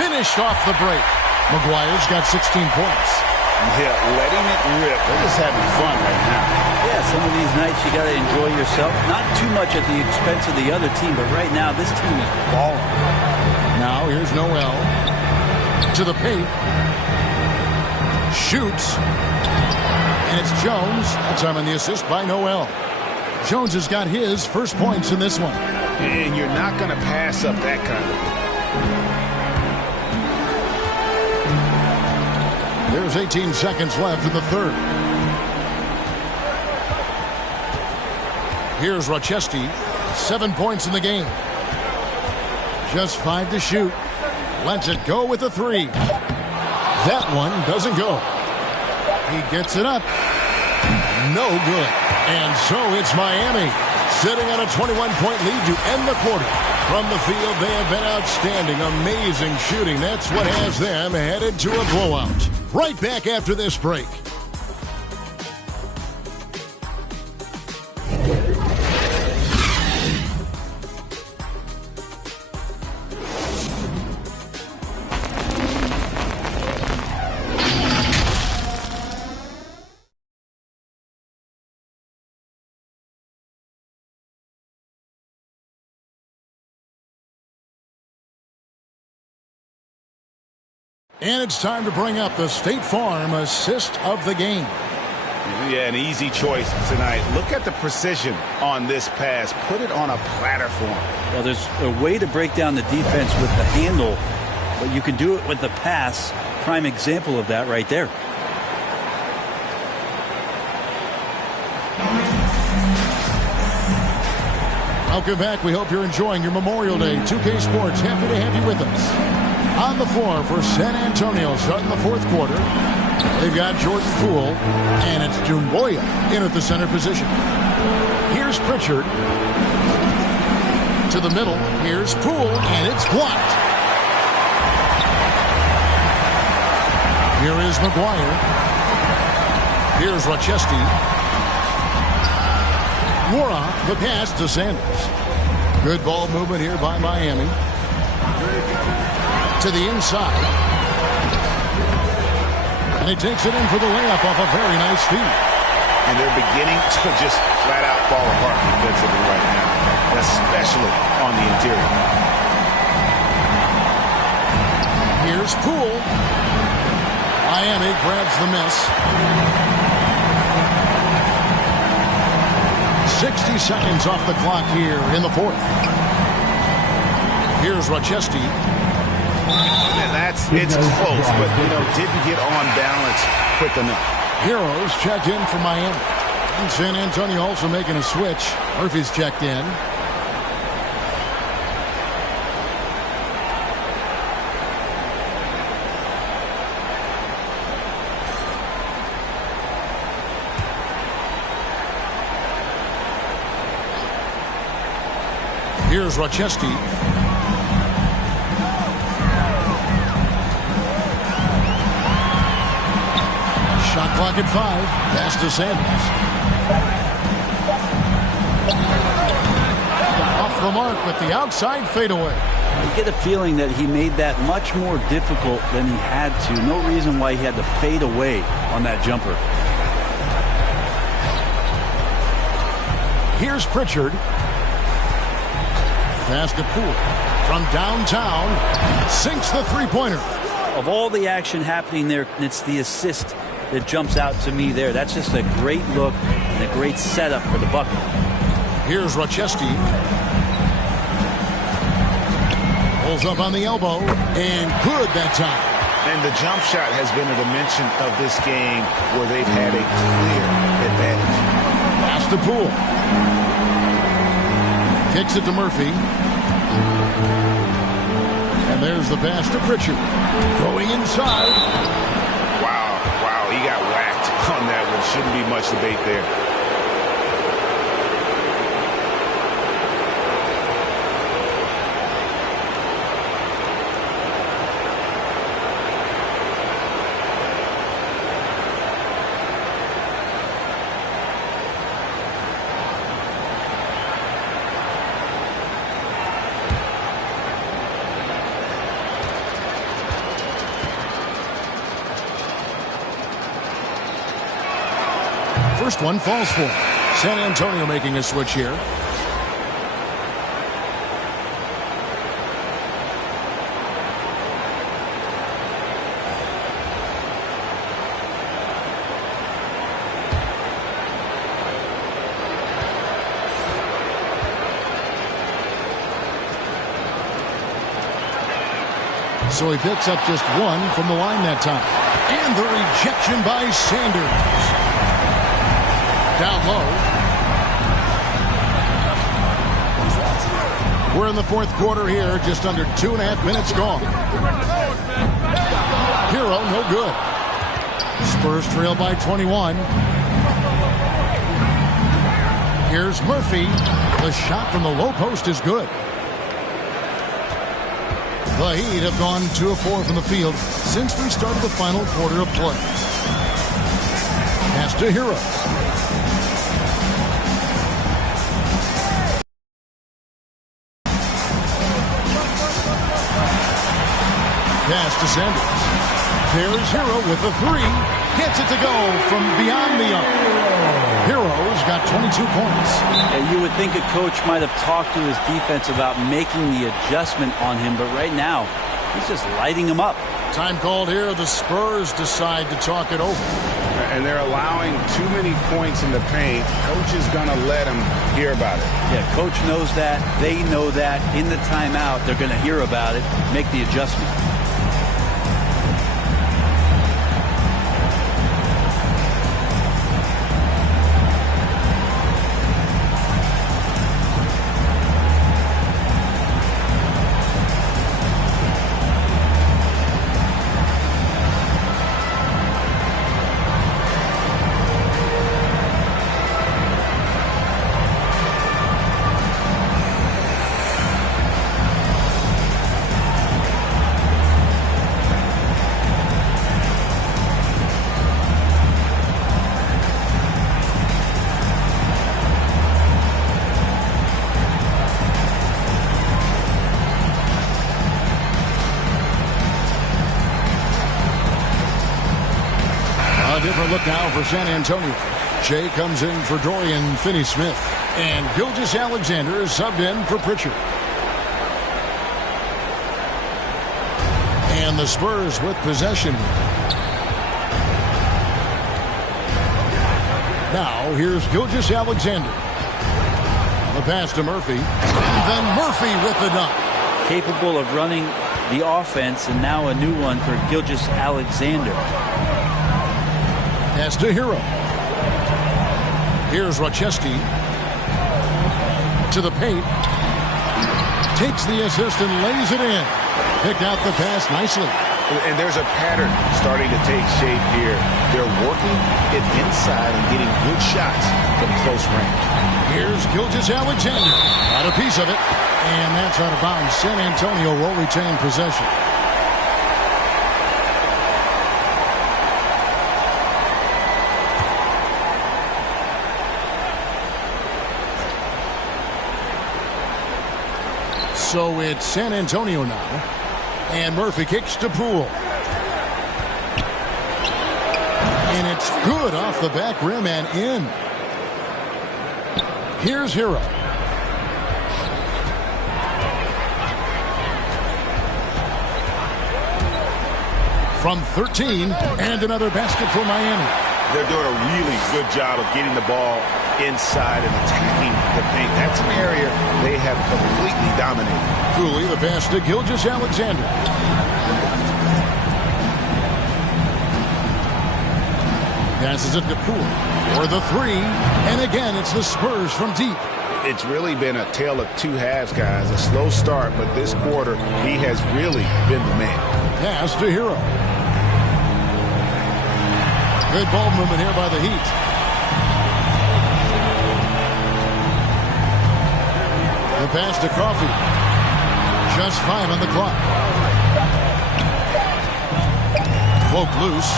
Finished off the break. McGuire's got 16 points. Yeah, letting it rip. They're just having fun right now. Yeah, some of these nights you got to enjoy yourself. Not too much at the expense of the other team, but right now this team is balling. Now here's Noel to the paint. Shoots. And it's Jones. That time on the assist by Noel. Jones has got his first points in this one. And you're not going to pass up that kind of. There's 18 seconds left in the third. Here's Rochesky. 7 points in the game. Just 5 to shoot. Lets it go with a 3. That one doesn't go. He gets it up. No good. And so it's Miami sitting on a 21-point lead to end the quarter. From the field, they have been outstanding. Amazing shooting. That's what has them headed to a blowout. Right back after this break. And it's time to bring up the State Farm assist of the game. Yeah, an easy choice tonight. Look at the precision on this pass. Put it on a platter for him. Well, there's a way to break down the defense with the handle, but you can do it with the pass. Prime example of that right there. Welcome back. We hope you're enjoying your Memorial Day. 2K Sports, happy to have you with us. On the floor for San Antonio, starting the fourth quarter. They've got Jordan Cooley, and it's Dumboya in at the center position. Here's Pritchard. To the middle. Here's Poole, and it's blocked. Here is McGuire. Here's Rochesky. Wara, the pass to Sanders. Good ball movement here by Miami. To the inside. And he takes it in for the layup off a very nice feed. And they're beginning to just flat out fall apart defensively right now, especially on the interior. Here's Poole. Miami grabs the miss. 60 seconds off the clock here in the fourth. Here's Rochesky. And it's close, but, didn't get on balance quick enough. Heroes check in for Miami. And San Antonio also making a switch. Murphy's checked in. Here's Rochesky. Shot clock at 5. Pass to Sanders. Off the mark with the outside fadeaway. You get a feeling that he made that much more difficult than he had to. No reason why he had to fade away on that jumper. Here's Pritchard. Pass to Poole. From downtown. Sinks the three-pointer. Of all the action happening there, it's the assist that jumps out to me there. That's just a great look and a great setup for the bucket. Here's Rochesky. Pulls up on the elbow, and good that time. And the jump shot has been a dimension of this game where they've had a clear advantage. Pass to Poole. Kicks it to Murphy. And there's the pass to Pritchard. Going inside. Wow, he got whacked on that one. Shouldn't be much debate there. First one falls for him. San Antonio making a switch here. So he picks up just one from the line that time. And the rejection by Sanders. Down low. We're in the fourth quarter here, just under 2.5 minutes gone. Hero, no good. Spurs trail by 21. Here's Murphy. The shot from the low post is good. The Heat have gone 2 of 4 from the field since we started the final quarter of play. Pass to Hero. Pass to Sanders. There's Hero with the 3. Gets it to go from beyond the arc. Hero's got 22 points. Yeah, you would think a coach might have talked to his defense about making the adjustment on him, but right now, he's just lighting him up. Time called here. The Spurs decide to talk it over. And they're allowing too many points in the paint. Coach is going to let them hear about it. Yeah, coach knows that. They know that. In the timeout, they're going to hear about it, make the adjustment. Different look now for San Antonio. Jay comes in for Dorian Finney-Smith. And Gilgeous-Alexander is subbed in for Pritchard. And the Spurs with possession. Now here's Gilgeous-Alexander. The pass to Murphy. And then Murphy with the dunk. Capable of running the offense, and now a new one for Gilgeous-Alexander. Pass to Hero. Here's Rochesky. To the paint. Takes the assist and lays it in. Picked out the pass nicely. And there's a pattern starting to take shape here. They're working it inside and getting good shots from close range. Here's Gilgeous-Alexander. Got a piece of it. And that's out of bounds. San Antonio will retain possession. So it's San Antonio now. And Murphy kicks to Poole. And it's good off the back rim and in. Here's Hero. From 13, and another basket for Miami. They're doing a really good job of getting the ball inside and attacking the paint. That's an area they have completely dominated. Cooley, the pass to Gilgeous-Alexander. Passes it to Poole for the 3. And again, it's the Spurs from deep. It's really been a tale of two halves, guys. A slow start, but this quarter, he has really been the man. Pass to Hero. Good ball movement here by the Heat. The pass to Coffee. Just 5 on the clock. Cloak loose.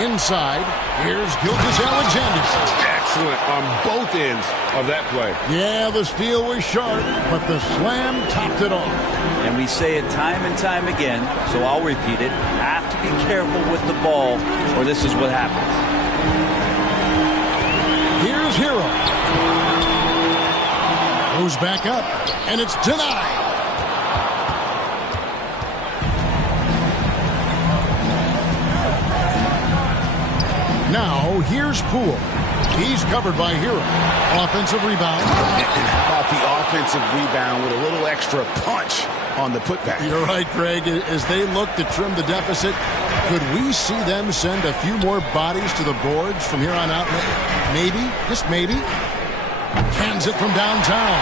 Inside. Here's Gilgeous-Alexander. Excellent on both ends of that play. Yeah, the steal was sharp, but the slam topped it off. And we say it time and time again, so I'll repeat it. Have to be careful with the ball, or this is what happens. Here's Hero. Goes back up, and it's denied. Now, here's Poole. He's covered by Hero. Offensive rebound. About the offensive rebound with a little extra punch on the putback. You're right, Greg. As they look to trim the deficit, could we see them send a few more bodies to the boards from here on out? Maybe, just maybe. Cans it from downtown.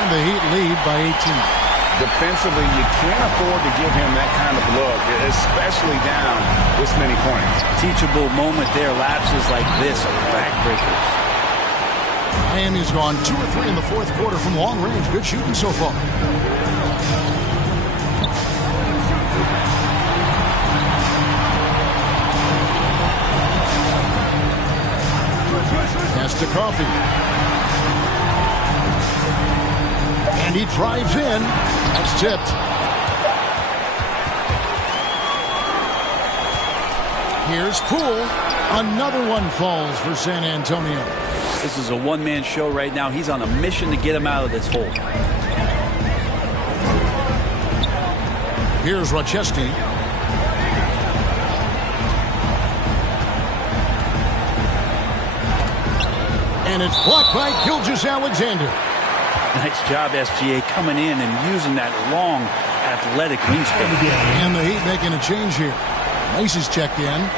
And the Heat lead by 18. Defensively, you can't afford to give him that kind of look, especially down this many points. Teachable moment there. Lapses like this are backbreakers. Miami's gone 2 or 3 in the fourth quarter from long range. Good shooting so far. Pass to Coffee. And he drives in. That's tipped. Here's Poole. Another one falls for San Antonio. This is a one-man show right now. He's on a mission to get him out of this hole. Here's Rochester. And it's blocked by Gilgeous-Alexander. Nice job, SGA, coming in and using that long, athletic wingspan. And the Heat making a change here. Macy's checked in.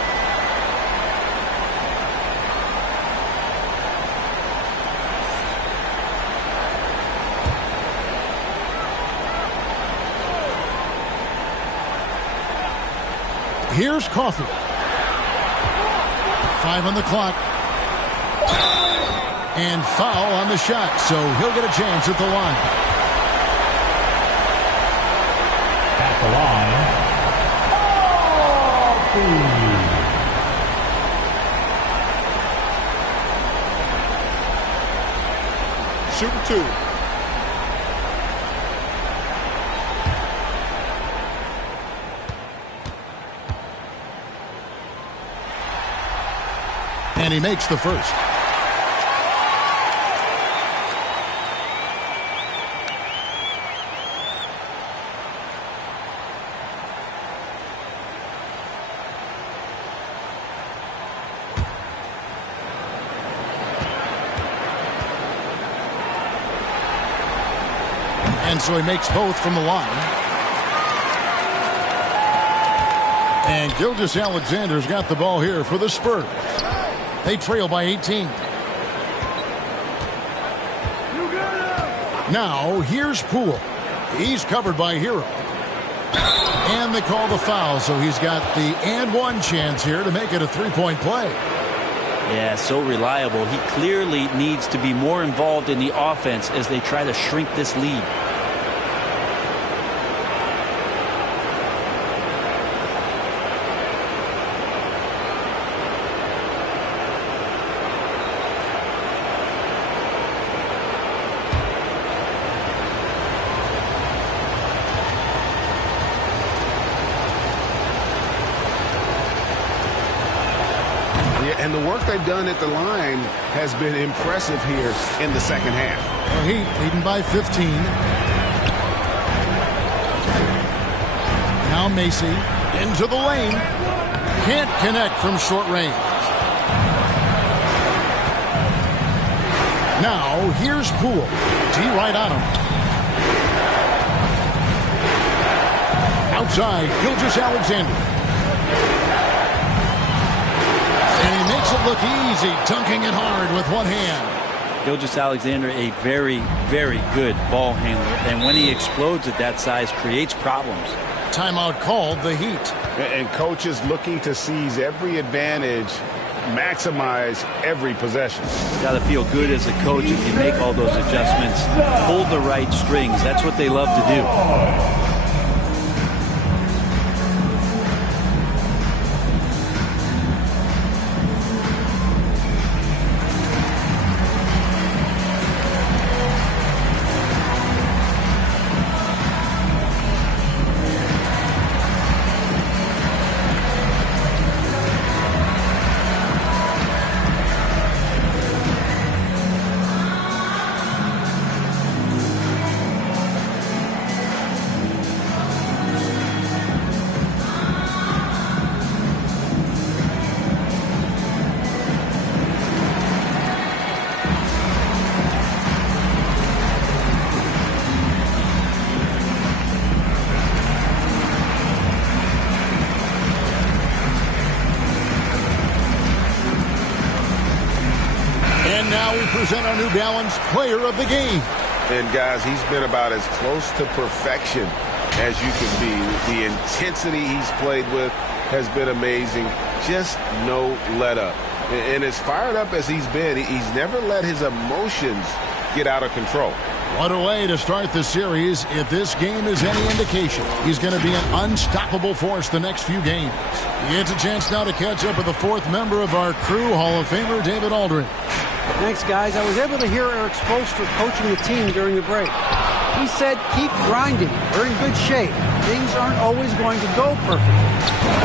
Here's Coffee. 5 on the clock. And foul on the shot, so he'll get a chance at the line. At the line. Shooting 2. And he makes the first. And so he makes both from the line. And Gilgeous-Alexander's got the ball here for the Spurs. They trail by 18. Now, here's Poole. He's covered by Hero. And they call the foul, so he's got the and one chance here to make it a three-point play. Yeah, so reliable. He clearly needs to be more involved in the offense as they try to shrink this lead. And the work they've done at the line has been impressive here in the second half. The Heat leading by 15. Now Macy into the lane. Can't connect from short range. Now here's Poole. T right on him. Outside, Gilgeous-Alexander. And he makes Makes it look easy, dunking it hard with one hand. Gilgeous-Alexander, a very, very good ball handler, and when he explodes at that size, creates problems. Timeout called, the Heat. And coaches looking to seize every advantage, maximize every possession. Got to feel good as a coach if you make all those adjustments, pull the right strings. That's what they love to do. Present our New Balance Player of the Game. And guys, he's been about as close to perfection as you can be. The intensity he's played with has been amazing. Just no let up. And as fired up as he's been, he's never let his emotions get out of control. What a way to start the series. If this game is any indication, he's going to be an unstoppable force the next few games. He gets a chance now to catch up with the fourth member of our crew, Hall of Famer David Aldridge. Thanks, guys. I was able to hear Eric Spoelstra coaching the team during the break. He said, keep grinding. We're in good shape. Things aren't always going to go perfectly.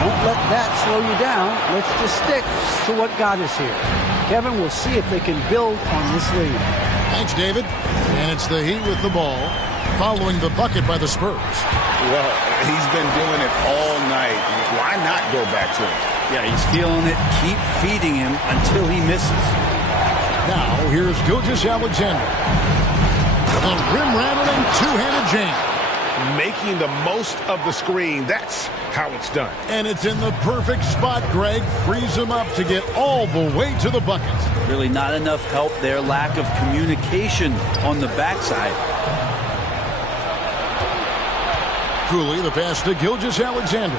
Don't let that slow you down. Let's just stick to what got us here. Kevin, we'll see if they can build on this lead. Thanks, David. And it's the Heat with the ball, following the bucket by the Spurs. Well, he's been doing it all night. Why not go back to him? Yeah, he's feeling it. Keep feeding him until he misses. Now, here's Gilgeous-Alexander. A rim-rattling two-handed jam. Making the most of the screen. That's how it's done. And it's in the perfect spot, Greg. Frees him up to get all the way to the bucket. Really not enough help there. Lack of communication on the backside. Cooley, the pass to Gilgeous-Alexander.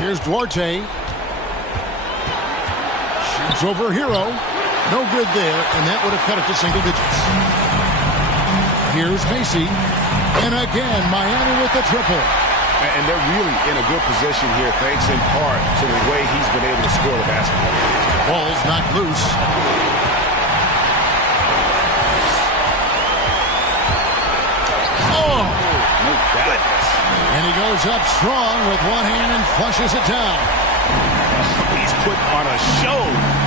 Here's Duarte. Shoots over Hero. No good there, and that would have cut it to single digits. Here's Macy. And again, Miami with the triple. And they're really in a good position here, thanks in part to the way he's been able to score the basketball. Ball's knocked loose. Oh! No goodness. And he goes up strong with one hand and flushes it down. He's put on a show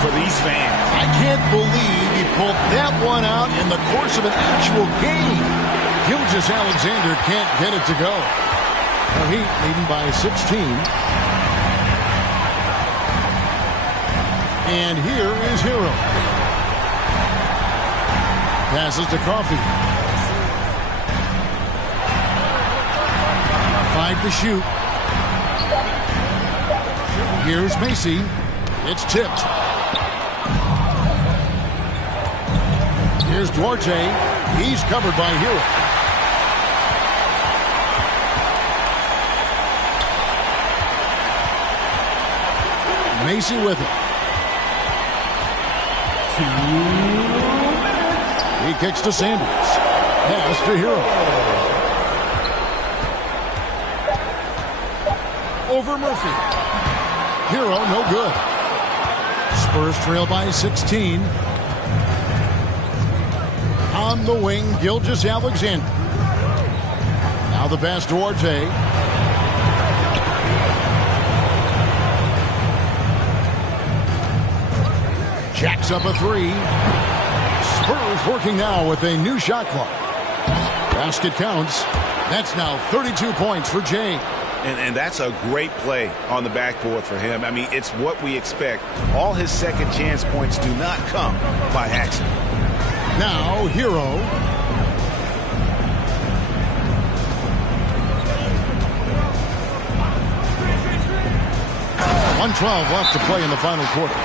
for these fans. I can't believe he pulled that one out in the course of an actual game. Gilgeous-Alexander can't get it to go. The Heat leading by 16. And here is Hero. Passes to Coffee. 5 to shoot. Here's Macy. It's tipped. Here's Duarte. He's covered by Hero. Macy with it. 2 minutes. He kicks to Sanders. Pass to Hero. Over Murphy. Hero, no good. Spurs trail by 16. On the wing, Gilgeous-Alexander. Now the pass to Duarte. Jacks up a 3. Spurs working now with a new shot clock. Basket counts. That's now 32 points for Jay. And that's a great play on the backboard for him. I mean, it's what we expect. All his second chance points do not come by accident. Now, Hero. 1:12 left to play in the final quarter.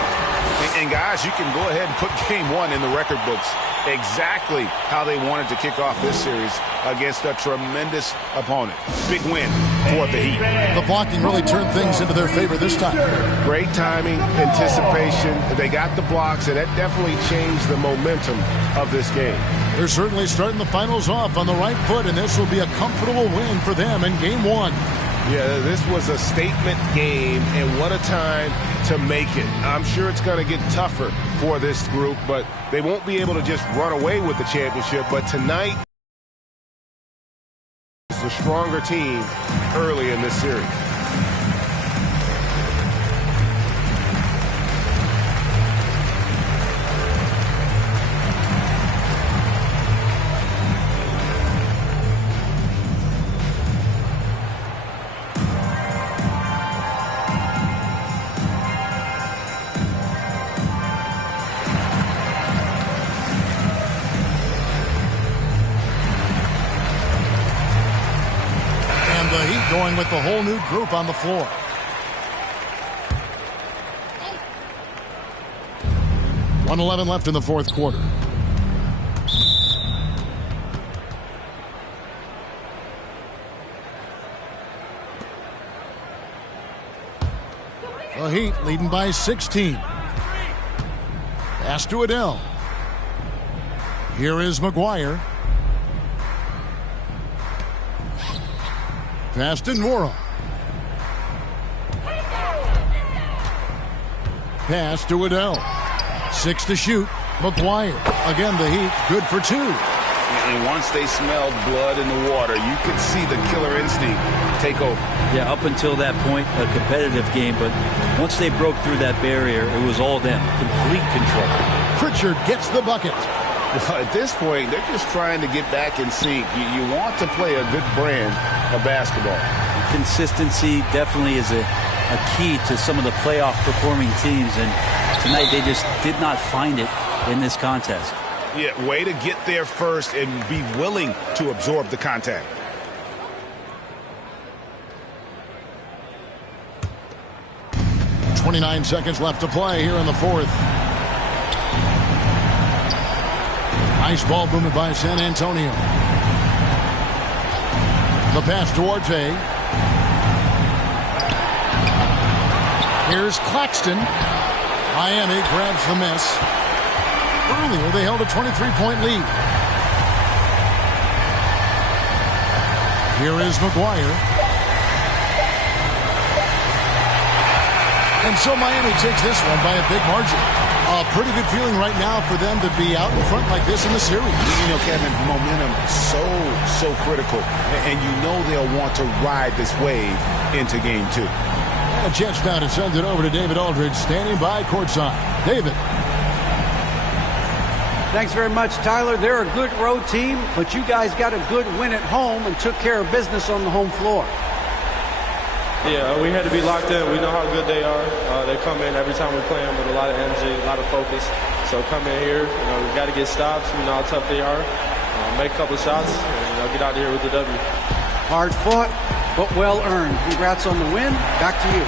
And guys, you can go ahead and put game one in the record books. Exactly how they wanted to kick off this series against a tremendous opponent. Big win for the Heat. The blocking really turned things into their favor this time. Great timing, anticipation. They got the blocks, and that definitely changed the momentum of this game. They're certainly starting the finals off on the right foot, and this will be a comfortable win for them in game one. Yeah, this was a statement game, and what a time to make it. I'm sure it's going to get tougher for this group, but they won't be able to just run away with the championship. But tonight is the stronger team early in this series. Going with the whole new group on the floor. .111 left in the fourth quarter. The Heat leading by 16. Pass to Adele. Here is McGuire. Pass to Nora. Pass to Adele. 6 to shoot. McGuire. Again, the Heat good for 2. And once they smelled blood in the water, you could see the killer instinct take over. Yeah, up until that point, a competitive game, but once they broke through that barrier, it was all them. Complete control. Pritchard gets the bucket. Well, at this point, they're just trying to get back in sync. You want to play a good brand of basketball. Consistency definitely is a key to some of the playoff performing teams, and tonight they just did not find it in this contest. Yeah, way to get there first and be willing to absorb the contact. .29 seconds left to play here in the fourth. Nice ball movement by San Antonio. The pass to Orte. Here's Claxton. Miami grabs the miss. Earlier, they held a 23-point lead. Here is McGuire. And so Miami takes this one by a big margin. A pretty good feeling right now for them to be out in front like this in the series. You know, Kevin, momentum so critical. And you know they'll want to ride this wave into game two. And a chance now to send it over to David Aldridge, standing by courtside. David. Thanks very much, Tyler. They're a good road team, but you guys got a good win at home and took care of business on the home floor. Yeah, we had to be locked in. We know how good they are. They come in every time we play them with a lot of energy, a lot of focus. So come in here, we got to get stops. We know how tough they are. Make a couple shots and get out of here with the W. Hard fought, but well earned. Congrats on the win. Back to you.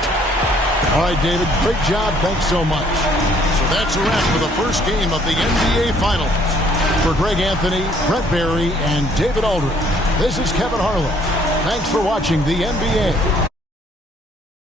All right, David, great job. Thanks so much. So that's a wrap for the first game of the NBA Finals. For Greg Anthony, Brent Barry, and David Aldridge, this is Kevin Harlan. Thanks for watching the NBA.